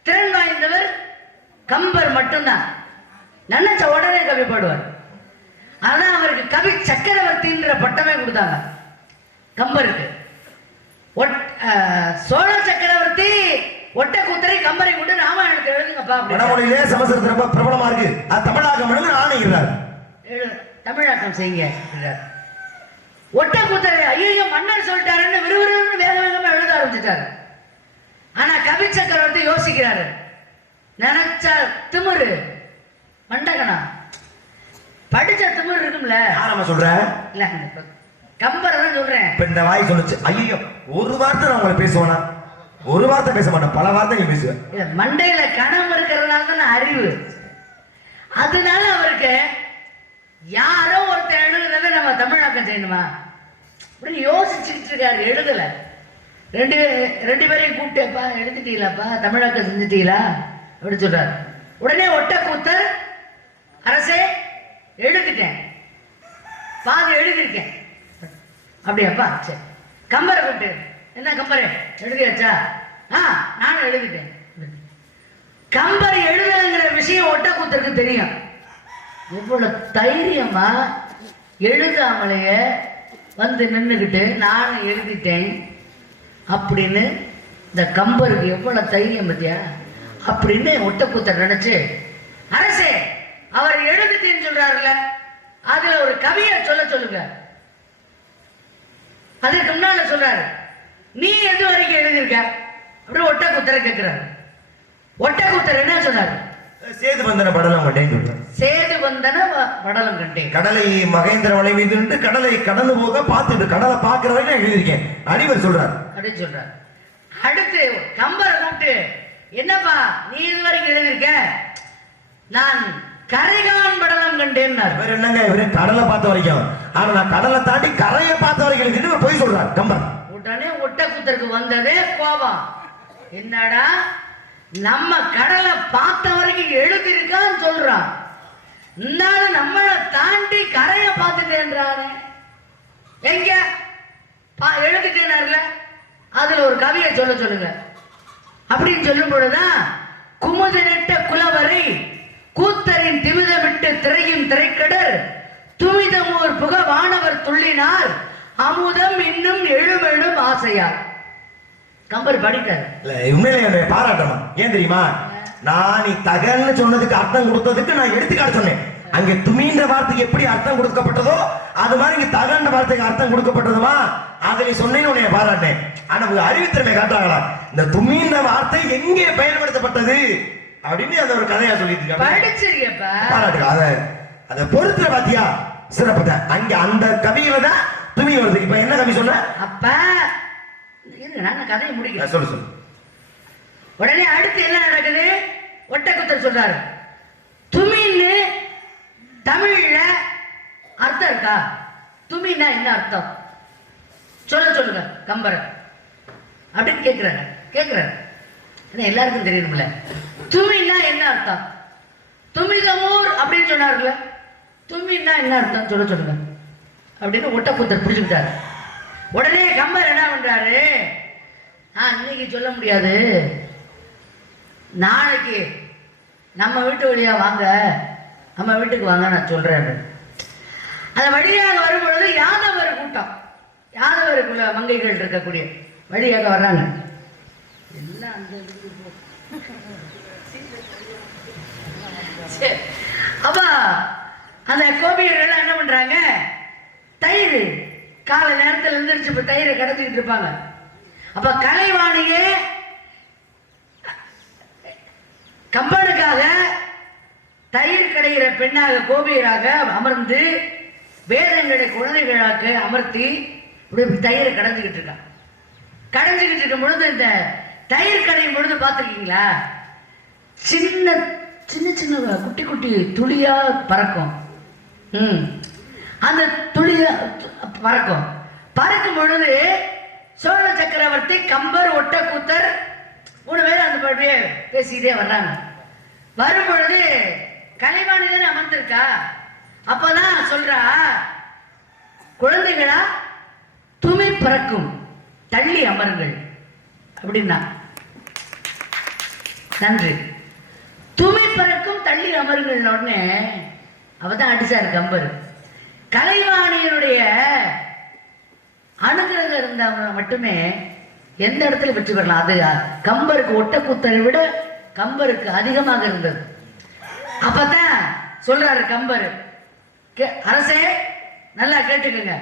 திறன் வாய்ந்தவர் கம்பர் மட்டும்தான் நினைச்ச உடனே கவி பாடுவார் ஆனா அவருக்கு கவி சக்கரவர்த்தின்ற பட்டமே கொடுத்தாங்க கம்பருக்கு சோழ சக்கரவர்த்தி ஒட்டக்கூத்தரை கம்பரை கொண்டு ராமாயணத்தை எழுதுங்கப்பா வடமொழியிலே சமஸ்கிருதம் ரொம்ப பிரபலமா இருக்கு அது தமிழாக்கம் எழுது ஆணையிறார் தமிழாக்கம் செய்யுங்க ஒட்டக்கூத்தரை ஐயோ மன்னர் சொல்லிட்டாருன்னு விறுவிறுன்னு வேக வேகமா எழுத ஆரம்பிச்சிட்டாரு ஆனா கவி சக்கரவர்த்தி யோசிக்கிறாரு நினைச்ச திமிரு மண்டகனா படிச்ச திமிரு இருக்கும்ல யாரம்மா சொல்ற இல்ல கம்பரை தான் சொல்றேன் இப்ப இந்த வாய் சொல்லுச்சு ஐயோ ஒரு வார்த்தை நான் உங்களை பேசுவேனா ஒரு வார்த்தை பேச மாட்டேன் பல வார்த்தை நீ பேசுவேன் மண்டையில கணம் இருக்கிறதுனால தான் அறிவு அதனால அவருக்கு யாரோ ஒருத்தர் எழுதுறத நம்ம தமிழாக்கம் செய்யணுமா அப்படின்னு யோசிச்சுக்கிட்டு இருக்காரு எழுதல ரெண்டு பேரையும் கூப்பிட்டேப்பா எழுதிட்டீங்களாப்பா தமிழாக்கம் செஞ்சுட்டீங்களா அப்படின்னு சொல்றாரு உடனே ஒட்டக்கூத்தர் அரசே எழுதிட்டேன் பாதி எழுதியிருக்கேன் அப்படியாப்பா சரி கம்பரை கூப்பிட்டு என்ன கம்பரே எழுதியாச்சா நானும் எழுதிட்டேன் கம்பரை எழுதுங்கிற விஷயம் ஒட்டக்கூத்தருக்கு தெரியும் இவ்வளவு தைரியமா எழுதாமலேயே வந்து நின்றுக்கிட்டு நானும் எழுதிட்டேன் அப்படின்னு இந்த கம்பருக்கு எவ்வளவு தைரியம் பத்தியா அப்படின்னு ஒட்டக்கூத்தர் நினைச்சு, அரசே அவர் எழுதிட்டேன்னு சொல்றாருல, அதுல ஒரு கவியை சொல்லுங்க. அதுக்கு முன்னால சொல்றாரு, நீ எது வரைக்கும் எழுதியிருக்க அப்படின்னு ஒட்டக்கூத்தரை கேட்கிறாரு. ஒட்டக்கூத்தர் என்ன சொன்னாரு? சேது வந்தன படலம் கண்டேன் சொல்றாரு. சேது வந்தன படலம் கண்டேன். கடலை மகேந்திர மலை மீது கடலை கடந்து போக பார்த்துட்டு கடலை பார்க்கிற வரைக்கும் நான் எழுதியிருக்கேன் அடிவர் சொல்றாரு அப்படின்னு சொல்றாரு. அடுத்து கம்பரை கூப்பிட்டு, என்னப்பா நீ இது வரைக்கும் எழுதியிருக்க? நான் கரைகான் படலம் கண்டேன். இவர் என்னங்க, இவரு கடலை பார்த்த வரைக்கும், ஆனா நான் கடலை தாண்டி கரையை பார்த்த வரைக்கும் எழுதிட்டு போய் சொல்றாரு கம்பர். உடனே ஒட்டக்கூத்தருக்கு வந்ததே கோபம். என்னடா நம்ம கடலை பார்த்த வரைக்கும் எழுதிருக்கான்னு சொல்றான், இருந்தாலும் நம்மளை தாண்டி கரையை பார்த்துட்டேன்றானே. எங்க எழுதிட்டேனார்ல, அதுல ஒரு கவியை சொல்லுங்க அப்படின்னு சொல்லும் பொழுதுதான், குமுது நெட்ட குலவரை கூத்தரின் திமிதமிட்டு திரையும் திரைக்கடர் துமிதமோர் புக வானவர் துள்ளினார் அமுதம் இன்னும் எழுமெழும் ஆசையார். கம்பர் படித்தார். உண்மையிலே பாராட்டமா. ஏன் தெரியுமா, நான் நீ தகன்னு சொன்னதுக்கு அர்த்தம் கொடுத்ததுக்கு நான் எடுத்துக்காட்டு சொன்னேன். அங்கே துமின்ற வார்த்தைக்கு எப்படி அர்த்தம் கொடுக்கப்பட்டதோ அது மாதிரி இங்க தகன்ற வார்த்தைக்கு அர்த்தம் கொடுக்கப்பட்டதுமா, அதை நீ சொன்னேன்னு உன்னை பாராட்டேன். ஆனா அறிவுத்திறமை காட்டுறாங்களா, இந்த துமின்ற வார்த்தை எங்கே பயன்படுத்தப்பட்டது அப்படின்னு அந்த ஒரு கதையா சொல்லிட்டு பாராட்டு. அதை பொறுத்துற பாத்தியா சிறப்பு. அங்க அந்த கவியில தான் துமி வருது. இப்ப என்ன கவி சொன்ன? அப்ப நான் கதையை முடிக்கிறேன். சொல்லு. உடனே அடுத்து என்ன நடக்குது? ஒட்டக்கூத்தர் சொல்றாரு, துமின்னு தமிழ்ல அர்த்தம் இருக்கா? துமின்னா என்ன அர்த்தம் சொல்லுங்க கம்பர் அப்படின்னு கேக்குறாரு. எல்லாருக்கும் தெரியணும்ல, துமின்னா என்ன அர்த்தம்? துமிதமூர் அப்படின்னு சொன்னார்ல, துமின்னா என்ன அர்த்தம் சொல்லுங்க அப்படின்னு ஒட்டக்கூத்தர் புரிஞ்சுக்கிட்டாரு. உடனே கம்பர் என்ன பண்றாரு, இன்னைக்கு சொல்ல முடியாது, நாளைக்கு நம்ம வீட்டு வழியா வாங்க, நம்ம வீட்டுக்கு வாங்க நான் சொல்றேன். அந்த வழியாக வரும் பொழுது யாதவர் கூட்டம், யாதவருக்குள்ள மங்கைகள் இருக்கக்கூடிய வழியாக வர்றாங்க. எல்லாம் அப்ப அந்த கோபியர்கள் என்ன பண்றாங்க, தயிர் காலை நேரத்தில் எழுந்திரிச்சு இப்ப தயிரை கடத்திக்கிட்டு இருப்பாங்க. அப்ப கலைவாணியே கம்பனுக்காக தயிர் கடைகிற பெண்ணாக கோபியராக அமர்ந்து வேதங்களை குழந்தைகளாக அமர்த்தி இப்படி தயிரை கடைஞ்சுக்கிட்டு இருக்கான். கடைஞ்சுக்கிட்டு இருக்கும் பொழுது இந்த தயிர் கடையும் பொழுது பார்த்துருக்கீங்களா, சின்ன சின்ன சின்ன குட்டி குட்டி துளியா பறக்கும். அந்த துளியா பறக்கும் பொழுது சோழ சக்கரவர்த்தி, கம்பர், ஒட்டக்கூத்தர் 3 பேர் அந்த படியே பேசிக்கிட்டே வர்றாங்க. வரும் பொழுது கலைவாணி தானே அமர்ந்திருக்கா. அப்பதான் சொல்றா, குழந்தைகளா துமி பறக்கும் தள்ளி அமருங்கள் அப்படின்னா. நன்றி. துமி பறக்கும் தள்ளி அமருங்கள் உடனே அவதான் அடிச்சாரு கம்பர். கலைவாணியனுடைய அனுகிரகம் இருந்தவங்க மட்டுமே எந்த இடத்துல வெற்றி பெறலாம். அது கம்பருக்கு ஒட்டக்கூத்தரை விட கம்பருக்கு அதிகமாக இருந்தது. அப்பதான் சொல்றாரு கம்பர், அரசே நல்லா கேட்டுக்கங்க,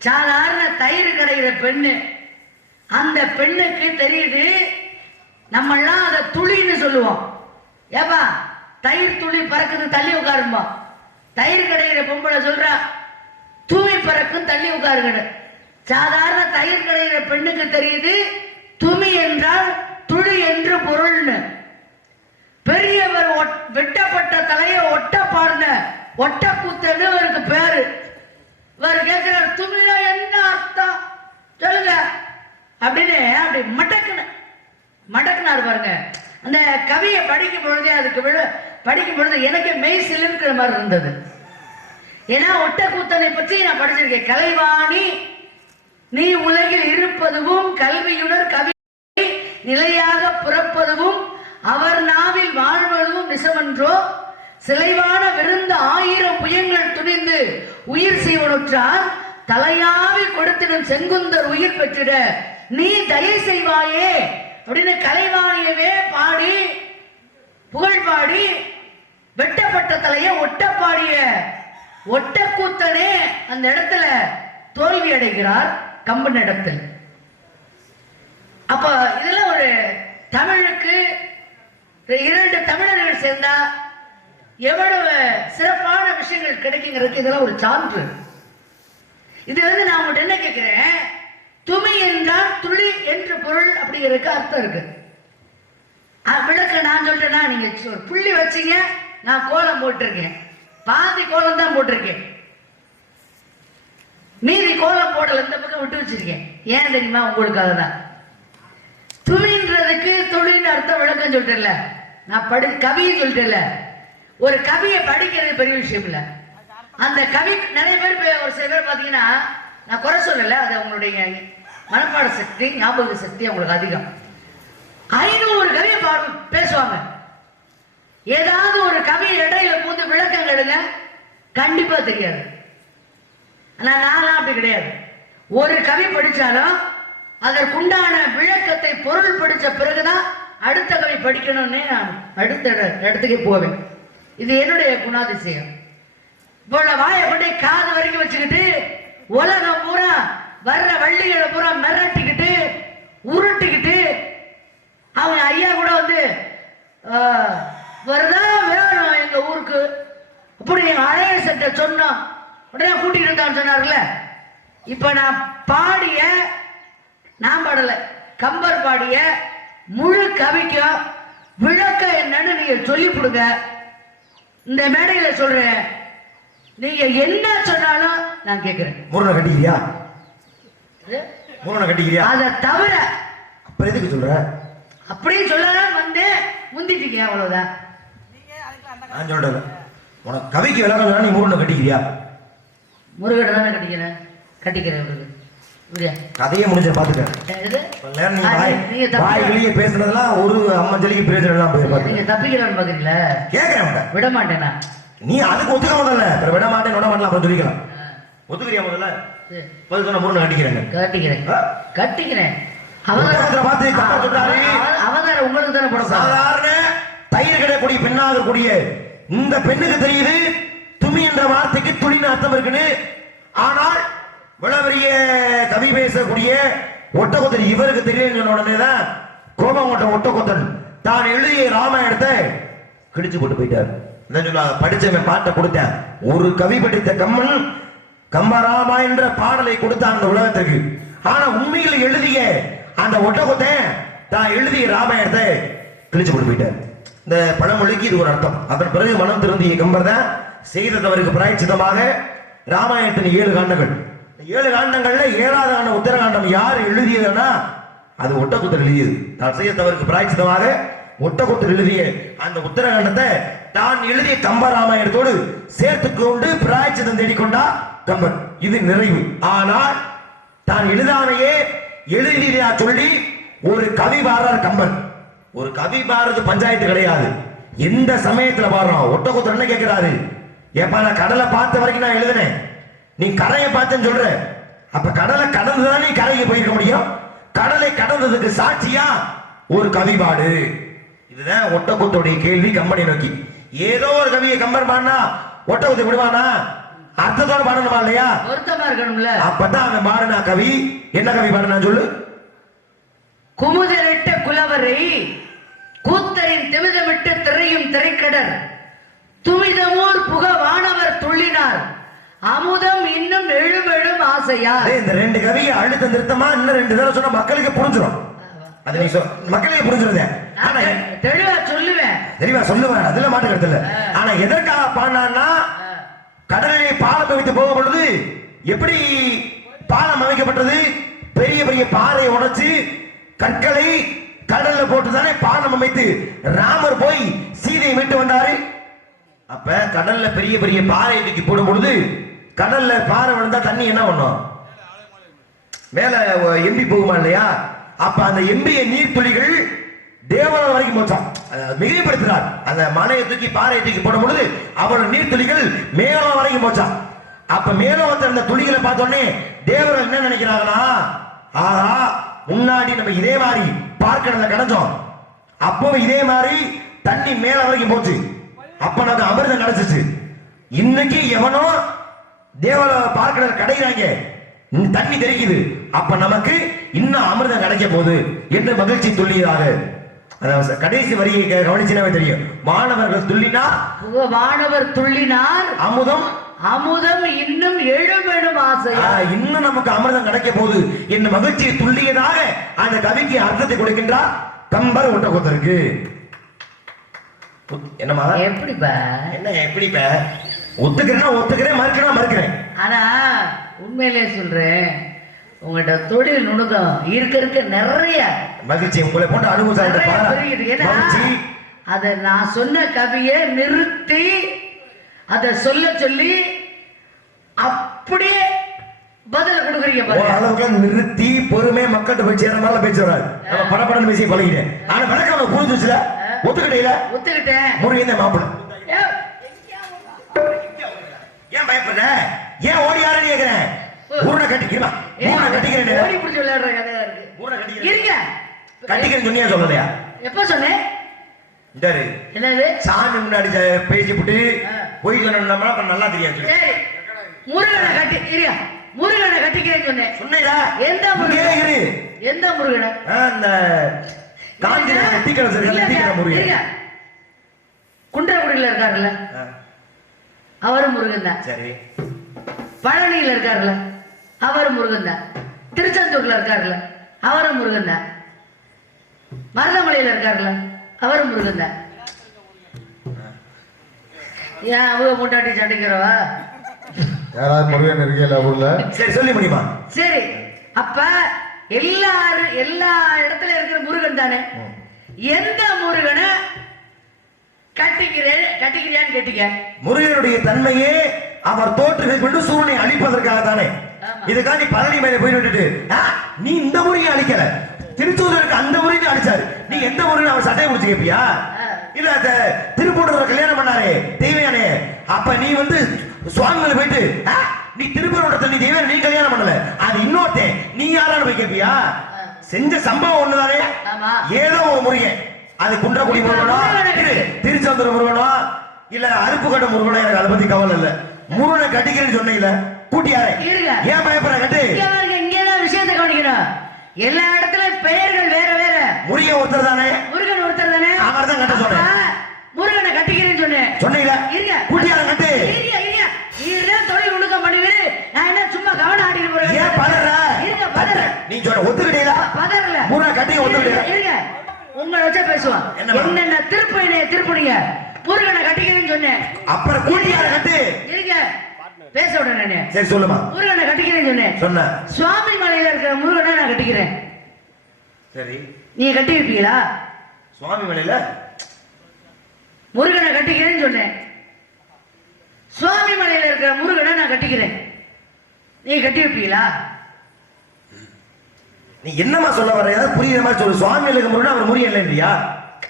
சாதாரண தயிர் கடைகிற பெண்ணு, அந்த பெண்ணுக்கு தெரியுது நம்மெல்லாம் அதை துளின்னு சொல்லுவோம். ஏப்பா தயிர் துளி பறக்குது தள்ளி உட்காரும்பா. தயிர் கடைகிற பொம்பளை சொல்றா தூமி பறக்கும் தள்ளி உட்காருங்க. சாதாரண தயிர் கடைகிற பெண்ணுக்கு தெரியுது துமி என்றால் துளி என்று பொருள்னு. பெரியவர் வெட்டப்பட்ட தலையை ஒட்ட பாருங்க, ஒட்டக்கூத்தன்னு அவருக்கு பேரு. இவர் கேட்கிறார், துமிழ என்ன அர்த்தம் சொல்லுங்க அப்படின்னு அப்படி மடக்குனார் பாருங்க. அந்த கவியை படிக்கும் பொழுதே அதுக்கு படிக்கும் பொழுது எனக்கு மெய் சிலிர்க்கிற மாதிரி இருந்தது. ஏன்னா ஒட்டக்கூத்தனை பற்றி நான் படிச்சிருக்கேன். கலைவாணி நீ உலகில் இருப்பதுவும் கல்வியுடர் கவி நிலையாக புறப்பதுவும் அவர் நாவில் வாழ்வதும் நிசமன்றோ, சிலைவான விருந்த 1000 புயங்கள் துணிந்து உயிர் செய்வனுற்றார் தலையாவி கொடுத்திடும் செங்குந்தர் உயிர் பெற்றிட நீ தயை செய்வாயே அப்படின்னு கலைவாணியவே பாடி புகழ் பாடி வெட்டப்பட்ட தலைய ஒட்டப்பாடிய ஒட்டக்கூத்தனே அந்த இடத்துல தோல்வி அடைகிறார் கம்பன் இடத்தில். அப்ப இதுல ஒரு தமிழுக்கு 2 தமிழர்கள் சேர்ந்தா எவ்வளவு சிறப்பான விஷயங்கள் கிடைக்குங்கிறதுக்கு இதெல்லாம் ஒரு சான்று. இது நான் உங்கள்கிட்ட என்ன கேட்கிறேன், துமி என்றால் துளி என்று பொருள் அப்படிங்கிறதுக்கு அர்த்தம் இருக்கு. விளக்க நான் சொல்றேன்னா நீங்க ஒரு புள்ளி வச்சீங்க, நான் கோலம் போட்டிருக்கேன், பாதி கோலம் தான் போட்டிருக்கேன், மீதி கோலம் போடல, இந்த பக்கம் விட்டு வச்சிருக்கேன். ஏன் தெரியுமா? உங்களுக்காக தான். துளின்றதுக்கு துளின்னு அர்த்தம் விளக்கம் சொல்லிட்டேன்ல, நான் கவியை சொல்லிட்டேன்ல. ஒரு கவியை படிக்கிறது பெரிய விஷயம் இல்ல. அந்த கவி நிறைய பேர் ஒரு சில பேர் பாத்தீங்கன்னா, நான் குறை சொல்லல, அது உங்களுடைய மனப்பாட சக்தி ஞாபக சக்தி அவங்களுக்கு அதிகம். 500 கவியை பேசுவாங்க. ஏதாவது ஒரு கவி இடையில பூந்து விளக்கம் கேளுங்க, கண்டிப்பா தெரியாது. ஆனா நான் அப்படி கிடையாது. ஒரு கவி படிச்சாலும் அதற்குண்டான விளக்கத்தை பொருள் படிச்ச பிறகுதான் அடுத்த கவி படிக்கணும்னே நான் அடுத்த இடத்துக்கே போவேன். இது என்னுடைய குணாதிசயம். இப்போ வாயை கொண்டே காது வரைக்கும் வச்சுக்கிட்டு உலகம் பூரா வர்ற வள்ளிகளை பூரா மிரட்டிக்கிட்டு உருட்டிக்கிட்டு அவங்க ஐயா கூட வந்து வருதா வேணும் எங்க ஊருக்கு அப்படி எங்க அழைய சட்டை சொன்னோம் உடனே கூட்டிட்டு இருந்தான்னு சொன்னார்ல. இப்ப நான் பாடிய, நான் பாடல, கம்பர் பாடிய முழு கவிக்கும் விளக்கம் என்னன்னு நீங்க சொல்லி கொடுங்க. இந்த மேடையில சொல்றேன், நீங்க என்ன சொன்னாலும் நான் கேட்கிறேன். முருகனை கட்டிக்கிறியா? முருகனை கட்டிக்கிறியா? அதை தவிர அப்புறம் எதுக்கு சொல்ற? அப்படியே சொல்லலாம் வந்து முந்திட்டீங்க, அவ்வளவுதான். நான் சொல்றேன், உனக்கு கவிக்கு விளக்கம் சொன்னா நீ முருகனை கட்டிக்கிறியா? முருகனை தானே கட்டிக்கிறேன். கதையே முடிஞ்ச பாத்துட்டேன். வாய் வெளியே பேசுனதெல்லாம் ஒரு அம்மஞ்சலிக்கு பிரயோஜனம் போய் நீங்க தப்பிக்கலாம்னு பாக்குறீங்களா? கேட்கிறேன். விட மாட்டேனா? நீ அதுக்கு ஒத்துக்க முதல்ல, விட மாட்டேன் விட மாட்டலாம் அப்புறம் சொல்லிக்கலாம். ஒத்துக்கிறியா முதல்ல? பதில் சொன்ன முருகனை கட்டிக்கிறேன். அவதாரம் உங்களுக்கு தானே போட. சாதாரண தயிர் கிடையக்கூடிய பெண்ணாக கூடிய இந்த பெண்ணுக்கு தெரியுது துமி என்ற வார்த்தைக்கு துளின்னு அர்த்தம் இருக்குன்னு. ஆனால் விளவரிய கவி பேசக்கூடிய ஒட்டகொத்தன் இவருக்கு தெரியும் சொன்ன உடனேதான் கோபம் கொண்ட ஒட்டகொத்தன் தான் எழுதிய ராமாயணத்தை கிழிச்சு போட்டு போயிட்டார். படிச்சவன் பாட்டை கொடுத்தேன். ஒரு கவி படித்த கம்மன் கம்பராமா என்ற பாடலை கொடுத்தான் அந்த உலகத்திற்கு. ஆனா உண்மையில் எழுதிய அந்த ஒட்டகொத்தன் தான் எழுதிய ராமாயணத்தை கிழிச்சு போட்டு போயிட்டார். இந்த பழமொழிக்கு இது ஒரு அர்த்தம். அதன் பிறகு மனம் திருந்திய கம்பர் தான் செய்த தவறுக்கு பிராயச்சித்தமாக ராமாயணத்தின் 7 காண்டங்கள். 7 காண்டங்கள்ல 7வது காண்டம் உத்தரகாண்டம் யார் எழுதியதுன்னா அது ஒட்டகொத்தர் எழுதியது. தான் செய்த தவறுக்கு பிராயச்சித்தமாக ஒட்டகொத்தர் எழுதிய அந்த உத்தரகாண்டத்தை தான் எழுதிய கம்பராமாயணத்தோடு சேர்த்து கொண்டு பிராயச்சித்தம் தேடிக்கொண்டா கம்பன். இது நிறைவு. ஆனால் தான் எழுதாமையே எழுதியா சொல்லி ஒரு கவி பாடுறார் கம்பன். ஒரு கவி பாடுறது பஞ்சாயத்து கிடையாது. எந்த சமயத்துல பாடுறோம்? ஒட்டகொத்தர் என்ன கேட்கிறாரு, ஏப்பா நான் கடலை பார்த்த வரைக்கும் நான் எழுதுனேன், நீ கரையை பார்த்தேன்னு சொல்ற, அப்ப கடலை கடந்துதான் நீ கரைக்கு போயிருக்க முடியும். கடலை கடந்ததுக்கு சாட்சியா ஒரு கவி பாடு. இதுதான் ஒட்டகொத்தருடைய கேள்வி கம்பனை நோக்கி. ஏதோ ஒரு கவியை கம்பன் பாடினா ஒட்டகொத்தை விடுவானா? அர்த்தத்தோட பாடணுமா இல்லையா? பொருத்தமா இருக்கணும்ல. அப்பதான் அவன் பாடினா கவி. என்ன கவி பாடினா சொல்லு? குமுதரிட்ட குலவரை கூத்தரின் திமிதமிட்டு திரையும் திரைக்கடர் துமிதமூர் புக வானவர் துள்ளினார் அமுதம் இன்னும் எழுமெழும் ஆசையா. இந்த 2 கவியை அழுத்த நிறுத்தமா இன்னும் 2 தடவை சொன்னா மக்களுக்கு புரிஞ்சிடும். அது நீ மக்களுக்கு புரிஞ்சிருந்த. ஆனா தெளிவா சொல்லுவேன், அதுல மாட்டு கருத்து இல்ல. ஆனா எதற்காக பாடினா, கடலிலே பாலம் அமைத்து போகும் பொழுது எப்படி பாலம் அமைக்கப்பட்டது? பெரிய பெரிய பாறையை உடைச்சு கற்களை கடல்ல போட்டுதானே பாலம் அமைத்து ராமர் போய் சீதையை மீட்டு வந்தாரு. அப்ப கடல்ல பெரிய பெரிய பாறை தூக்கி போடும் பொழுது கடல்ல பாறை விழுந்தா தண்ணி என்ன பண்ணும்? மேல எம்பி போகுமா இல்லையா? அப்ப அந்த எம்பிய நீர்த்துளிகள் தேவலம் வரைக்கும் போச்சான். மிகைப்படுத்தினார். அந்த மலையை தூக்கி பாறையை தூக்கி போடும் பொழுது அவரோட நீர்த்துளிகள் மேலம் வரைக்கும் போச்சான். அப்ப மேல ஒருத்தர் இந்த துளிகளை பார்த்தோன்னே தேவர்கள் என்ன நினைக்கிறாங்கன்னா, ஆஹா முன்னாடி நம்ம இதே மாதிரி பார்க்கடல கடைஞ்சோம், அப்போ இதே மாதிரி தண்ணி மேல வரைக்கும் போச்சு, அப்ப நமக்கு அமிர்தம் கிடைச்சிச்சு. இன்னைக்கு எவனோ தேவல பார்க்கடல் கடைகிறாங்க, தண்ணி தெரிக்குது, அப்ப நமக்கு இன்னும் அமிர்தம் கிடைக்க போகுது என்று மகிழ்ச்சி துள்ளியதாக. கடைசி வரியை கவனிச்சுனாவே தெரியும். மாணவர்கள் துள்ளினார், மாணவர் துள்ளினார், அமுதம் அமுதம் இன்னும் எழுமெடும் ஆசையா, இன்னும் நமக்கு அமிர்தம் கிடைக்க போகுது என்று மகிழ்ச்சியை துள்ளியதாக அந்த கவிக்கு அர்த்தத்தை கொடுக்கின்றார் கம்பர் ஒட்டக்கூத்தருக்கு. என்னமா எப்படிப்பா? என்ன எப்படிப்பா? ஒத்துக்கிறேன்னா ஒத்துக்கிறேன், மறுக்கிறேன் மறுக்கிறேன். ஆனா உண்மையிலே சொல்றேன், உங்கள்ட்ட தொழில் நுணுக்கம் இருக்க நிறைய மகிழ்ச்சி. உங்களை போட்டு அனுபவம். அத நான் சொன்ன கவியை நிறுத்தி அத சொல்ல சொல்லி அப்படியே பதில கொடுக்குறீங்க பாருங்க. அளவுக்கு நிறுத்தி பொறுமை மக்கள்கிட்ட போய் சேர மாதிரி பேசுறாரு. நம்ம படப்படன்னு பேசி பழகிட்டேன். ஆனா வணக்கம் புரிஞ்சுச்சுல, ஒத்துக்கிட்டீங்களா? ஒத்துக்கிட்டேன். முருகன் மாப்பிள்ள ஏன் பயப்படுற? ஏன் ஓடி யாரன்னு கேக்குறேன். ஊரை கட்டிக்கிறா, ஊரை கட்டிக்கிறேன். ஓடி புடிச்சு விளையாடுற கதையா இருக்கு. ஊரை கட்டிக்கிறேன் இருங்க. கட்டிக்கிறேன் சொன்னியா சொல்லலையா? எப்ப சொன்னேன்? இந்தாரு என்னது சாமி முன்னாடி பேசி போட்டு போய் சொன்னோம்னா நல்லா தெரியாது. முருகனை கட்டி இருங்க, முருகனை கட்டிக்கிறேன்னு சொன்னேன். சொன்னீங்களா? எந்த முருகன்? எந்த முருகனை? அந்த காந்தி கட்டிக்கிற முருகன் குன்றக்குடியில இருக்காருல்ல, அவரும் முருகன் தான். சரி. பழனியில இருக்காருல்ல, அவரும் முருகன் தான். திருச்செந்தூர்ல இருக்காருல்ல, அவரும் முருகன் தான். மருதமலையில இருக்காருல்ல, அவரும் முருகன் தான். ஏன் அவங்க மூட்டாட்டி சண்டைக்கிறவா? யாராவது முருகன் இருக்கல ஊர்ல? சரி சொல்லி முடியுமா? சரி, அப்ப எல்லாரும் எல்லா இடத்துல இருக்கிற முருகன் தானே. எந்த முருகனை கட்டிக்கிறியான்னு கேட்டீங்க. முருகனுடைய தன்மையே அவர் தோற்றுகை கொண்டு சூரனை அழிப்பதற்காக தானே. இதுக்காக நீ பழனி மேல போய் விட்டுட்டு நீ இந்த முருகனை அழிக்கல, திருச்சூருக்கு அந்த முருகனை அழிச்சாரு, நீ எந்த முருகனை அவர் சட்டையை முடிச்சு கேப்பியா? இல்ல திருப்பூர் கல்யாணம் பண்ணாரே தெய்வயானே, அப்ப நீ வந்து சுவாமிகளை போயிட்டு நீ திருப்பூரோட தண்ணி தெய்வம் நீ கல்யாணம் பண்ணல, அது இன்னொருத்தன், நீ யாரான போய் கேப்பியா? செஞ்ச சம்பவம் ஒண்ணுதானே. ஏதோ ஒரு முருகன், அது குன்றக்குடி முருகனோ திருச்செந்தூர் முருகனோ இல்ல அருப்புக்கட்ட முருகனோ, எனக்கு அதை பத்தி கவலை இல்ல. முருகனை கட்டிக்கிறேன்னு சொன்னீங்கல்ல, கூட்டியாரே ஏன் பயப்படுற? கட்டு. இங்கதான் விஷயத்தை கவனிக்கணும். எல்லா இடத்துலயும் பெயர்கள் வேற வேற. முருகன் ஒருத்தர் தானே. முருகன் ஒருத்தர் தானே. அவர் தான் கட்ட சொன்னேன். முருகனை கட்டிக்கிறேன்னு சொன்னேன். சொன்னீங்களா? கூட்டியார கட்டு. நீதான் தொழில் ஒழுக்கம் பண்ணுவீரு, நான் என்ன சும்மா கவனம் ஆடிட்டு போறேன். ஏன் பதற? பதற. நீ சொல்ற ஒத்துக்கிட்டீங்களா? பதறல. முருகனை கட்டி ஒத்துக்கிட்டீங்க. உங்களை வச்சா பேசுவான். என்னென்ன திருப்புனீங்க, முருகனை கட்டிக்கிறேன்னு சொன்னேன். அப்புறம் கூட்டியார கட்டு. இருங்க பேச விட. சரி சொல்லுமா. முருகனை கட்டிக்கிறேன்னு சொன்னேன். சொன்ன சுவாமி மலையில இருக்கிற முருகனை நான் கட்டிக்கிறேன். சரி, நீங்க கட்டி வைப்பீங்களா? சுவாமி மலையில முருகனை கட்டிக்கிறேன்னு சொன்னேன். சுவாமி மலையில இருக்கிற முருகனை நான் கட்டிக்கிறேன், நீங்க கட்டி வைப்பீங்களா? நீ என்னமா சொல்ல வர? ஏதாவது புரியுற மாதிரி சொல்லு. சுவாமி இருக்க முருகன் அவர் முருகன் இல்லையா?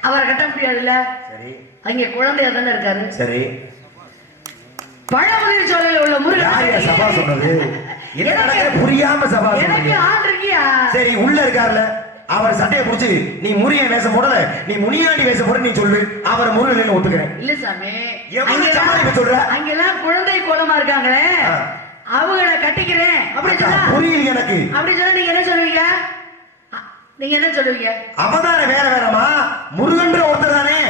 அவரை கட்ட முடியாதுல்ல. சரி, அங்க குழந்தையா தானே இருக்காரு. சரி, பழமுதிர் சோலையில் உள்ள முருகன் சபா சொன்னது என்ன புரியாம சபா எனக்கு ஆள் இருக்கியா? சரி, உள்ள இருக்காருல, அவர் சட்டையை புடிச்சு நீ முருகன் வேஷம் போடல, நீ முனியாண்டி வேஷம் போட, நீ சொல்லு அவர் முருகன் ஒத்துக்கிறேன். இல்ல சாமி, சொல்ற அங்கெல்லாம் குழந்தை கோலமா இருக்காங்களே, அவங்கள கட்டிக்கிறேன் அப்படி சொன்னா புரியல எனக்கு. அப்படி சொன்னா நீங்க என்ன சொல்லுவீங்க? நீங்க என்ன சொல்லுவீங்க? அவதார வேற வேறமா, முருகன்ற ஒருத்தர் தானே.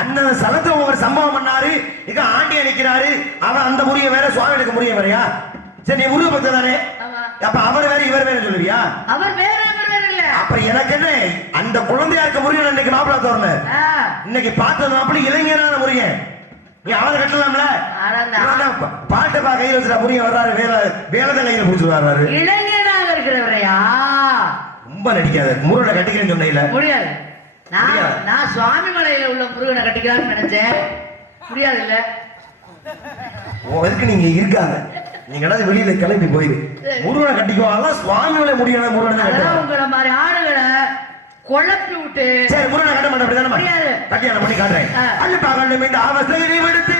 அந்த சலத்தை ஒரு சம்பவம் பண்ணாரு, இங்க ஆண்டியா நிக்கிறாரு, அவன் அந்த முருகன் வேற, சுவாமிக்கு முருகன் வேறையா? சரி, நீ முருக பக்தர் தானே, அப்ப அவர் வேற இவர் வேற சொல்லுவியா? அவர் வேற இவர் வேற இல்ல. அப்ப எனக்கு என்ன, அந்த குழந்தையா இருக்க முருகன் இன்னைக்கு மாப்பிள தோறல, இன்னைக்கு பார்த்த மாப்பிள இளைஞரான முருகன், நீ அவரை கட்டலாம்ல? பாட்டு பா கையில் வச்சுட்டா முருகன் வர்றாரு, வேலை கையில புடிச்சு வர்றாரு. இளைஞராக இருக்கிறவரையா? ரொம்ப நடிக்காத. முருகனை கட்டிக்கிறேன்னு சொன்னீங்களா? முடியாது. நான் சுவாமி மலையில உள்ள முருகனை கட்டிக்கலாம்னு நினைச்சேன், முடியாது இல்ல. எதுக்கு நீங்க இருக்காங்க, நீங்க வெளியில கிளம்பி போயிரு. முருகனை கட்டிக்குவாங்க, சுவாமி மலை முடியல. முருகனை உங்களை மாதிரி ஆடுகளை குழப்பி விட்டு சரி முருகனை கட்ட மாட்டேன், அப்படிதானே? முடியாது. கல்யாணம் பண்ணி காட்டுறேன். அல்ல பாகண்டம் இந்த அவஸ்தை எடுத்து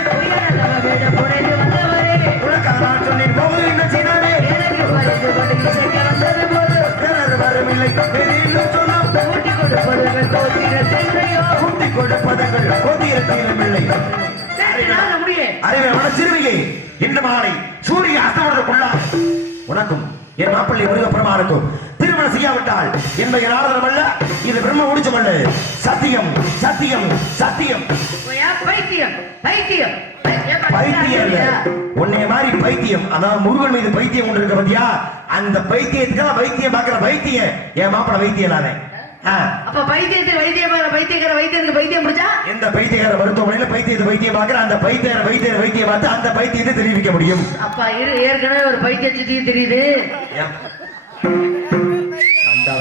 உனக்காக நான் சொன்னேன். பிள்ளை அறிவை சிறுமியை இன்று மாலை சூரிய அஸ்தமனத்துக்குள்ளார் உனக்கும் என் மாப்பிள்ளை முருகப்பெருமானுக்கும் திருமணம் செய்யாவிட்டால் என்பதை நாடகம் அல்ல, இது பிரம்ம முடிச்சம் அல்ல. சத்தியம் சத்தியம் சத்தியம். பைத்தியம் பைத்தியம் பைத்தியம் இல்ல, உன்னை மாதிரி பைத்தியம். அதாவது முருகன் மீது பைத்தியம் கொண்டு இருக்க பத்தியா, அந்த பைத்தியத்துக்கு வைத்தியம் பார்க்கிற பைத்தியம் என் மாப்பிள்ள வைத்தியம் இல்லாத. அப்ப பைத்தியத்துக்கு வைத்தியத்துக்கு பைத்தியம் முடிச்சா எந்த பைத்தியக்கார மருத்துவமனையில வைத்தியம் பார்க்கிற அந்த வைத்தியம் பார்த்து அந்த பைத்தியத்தை தெரிவிக்க முடியும். அப்பா ஏற்கனவே ஒரு பைத்திய சுத்தி தெரியுது.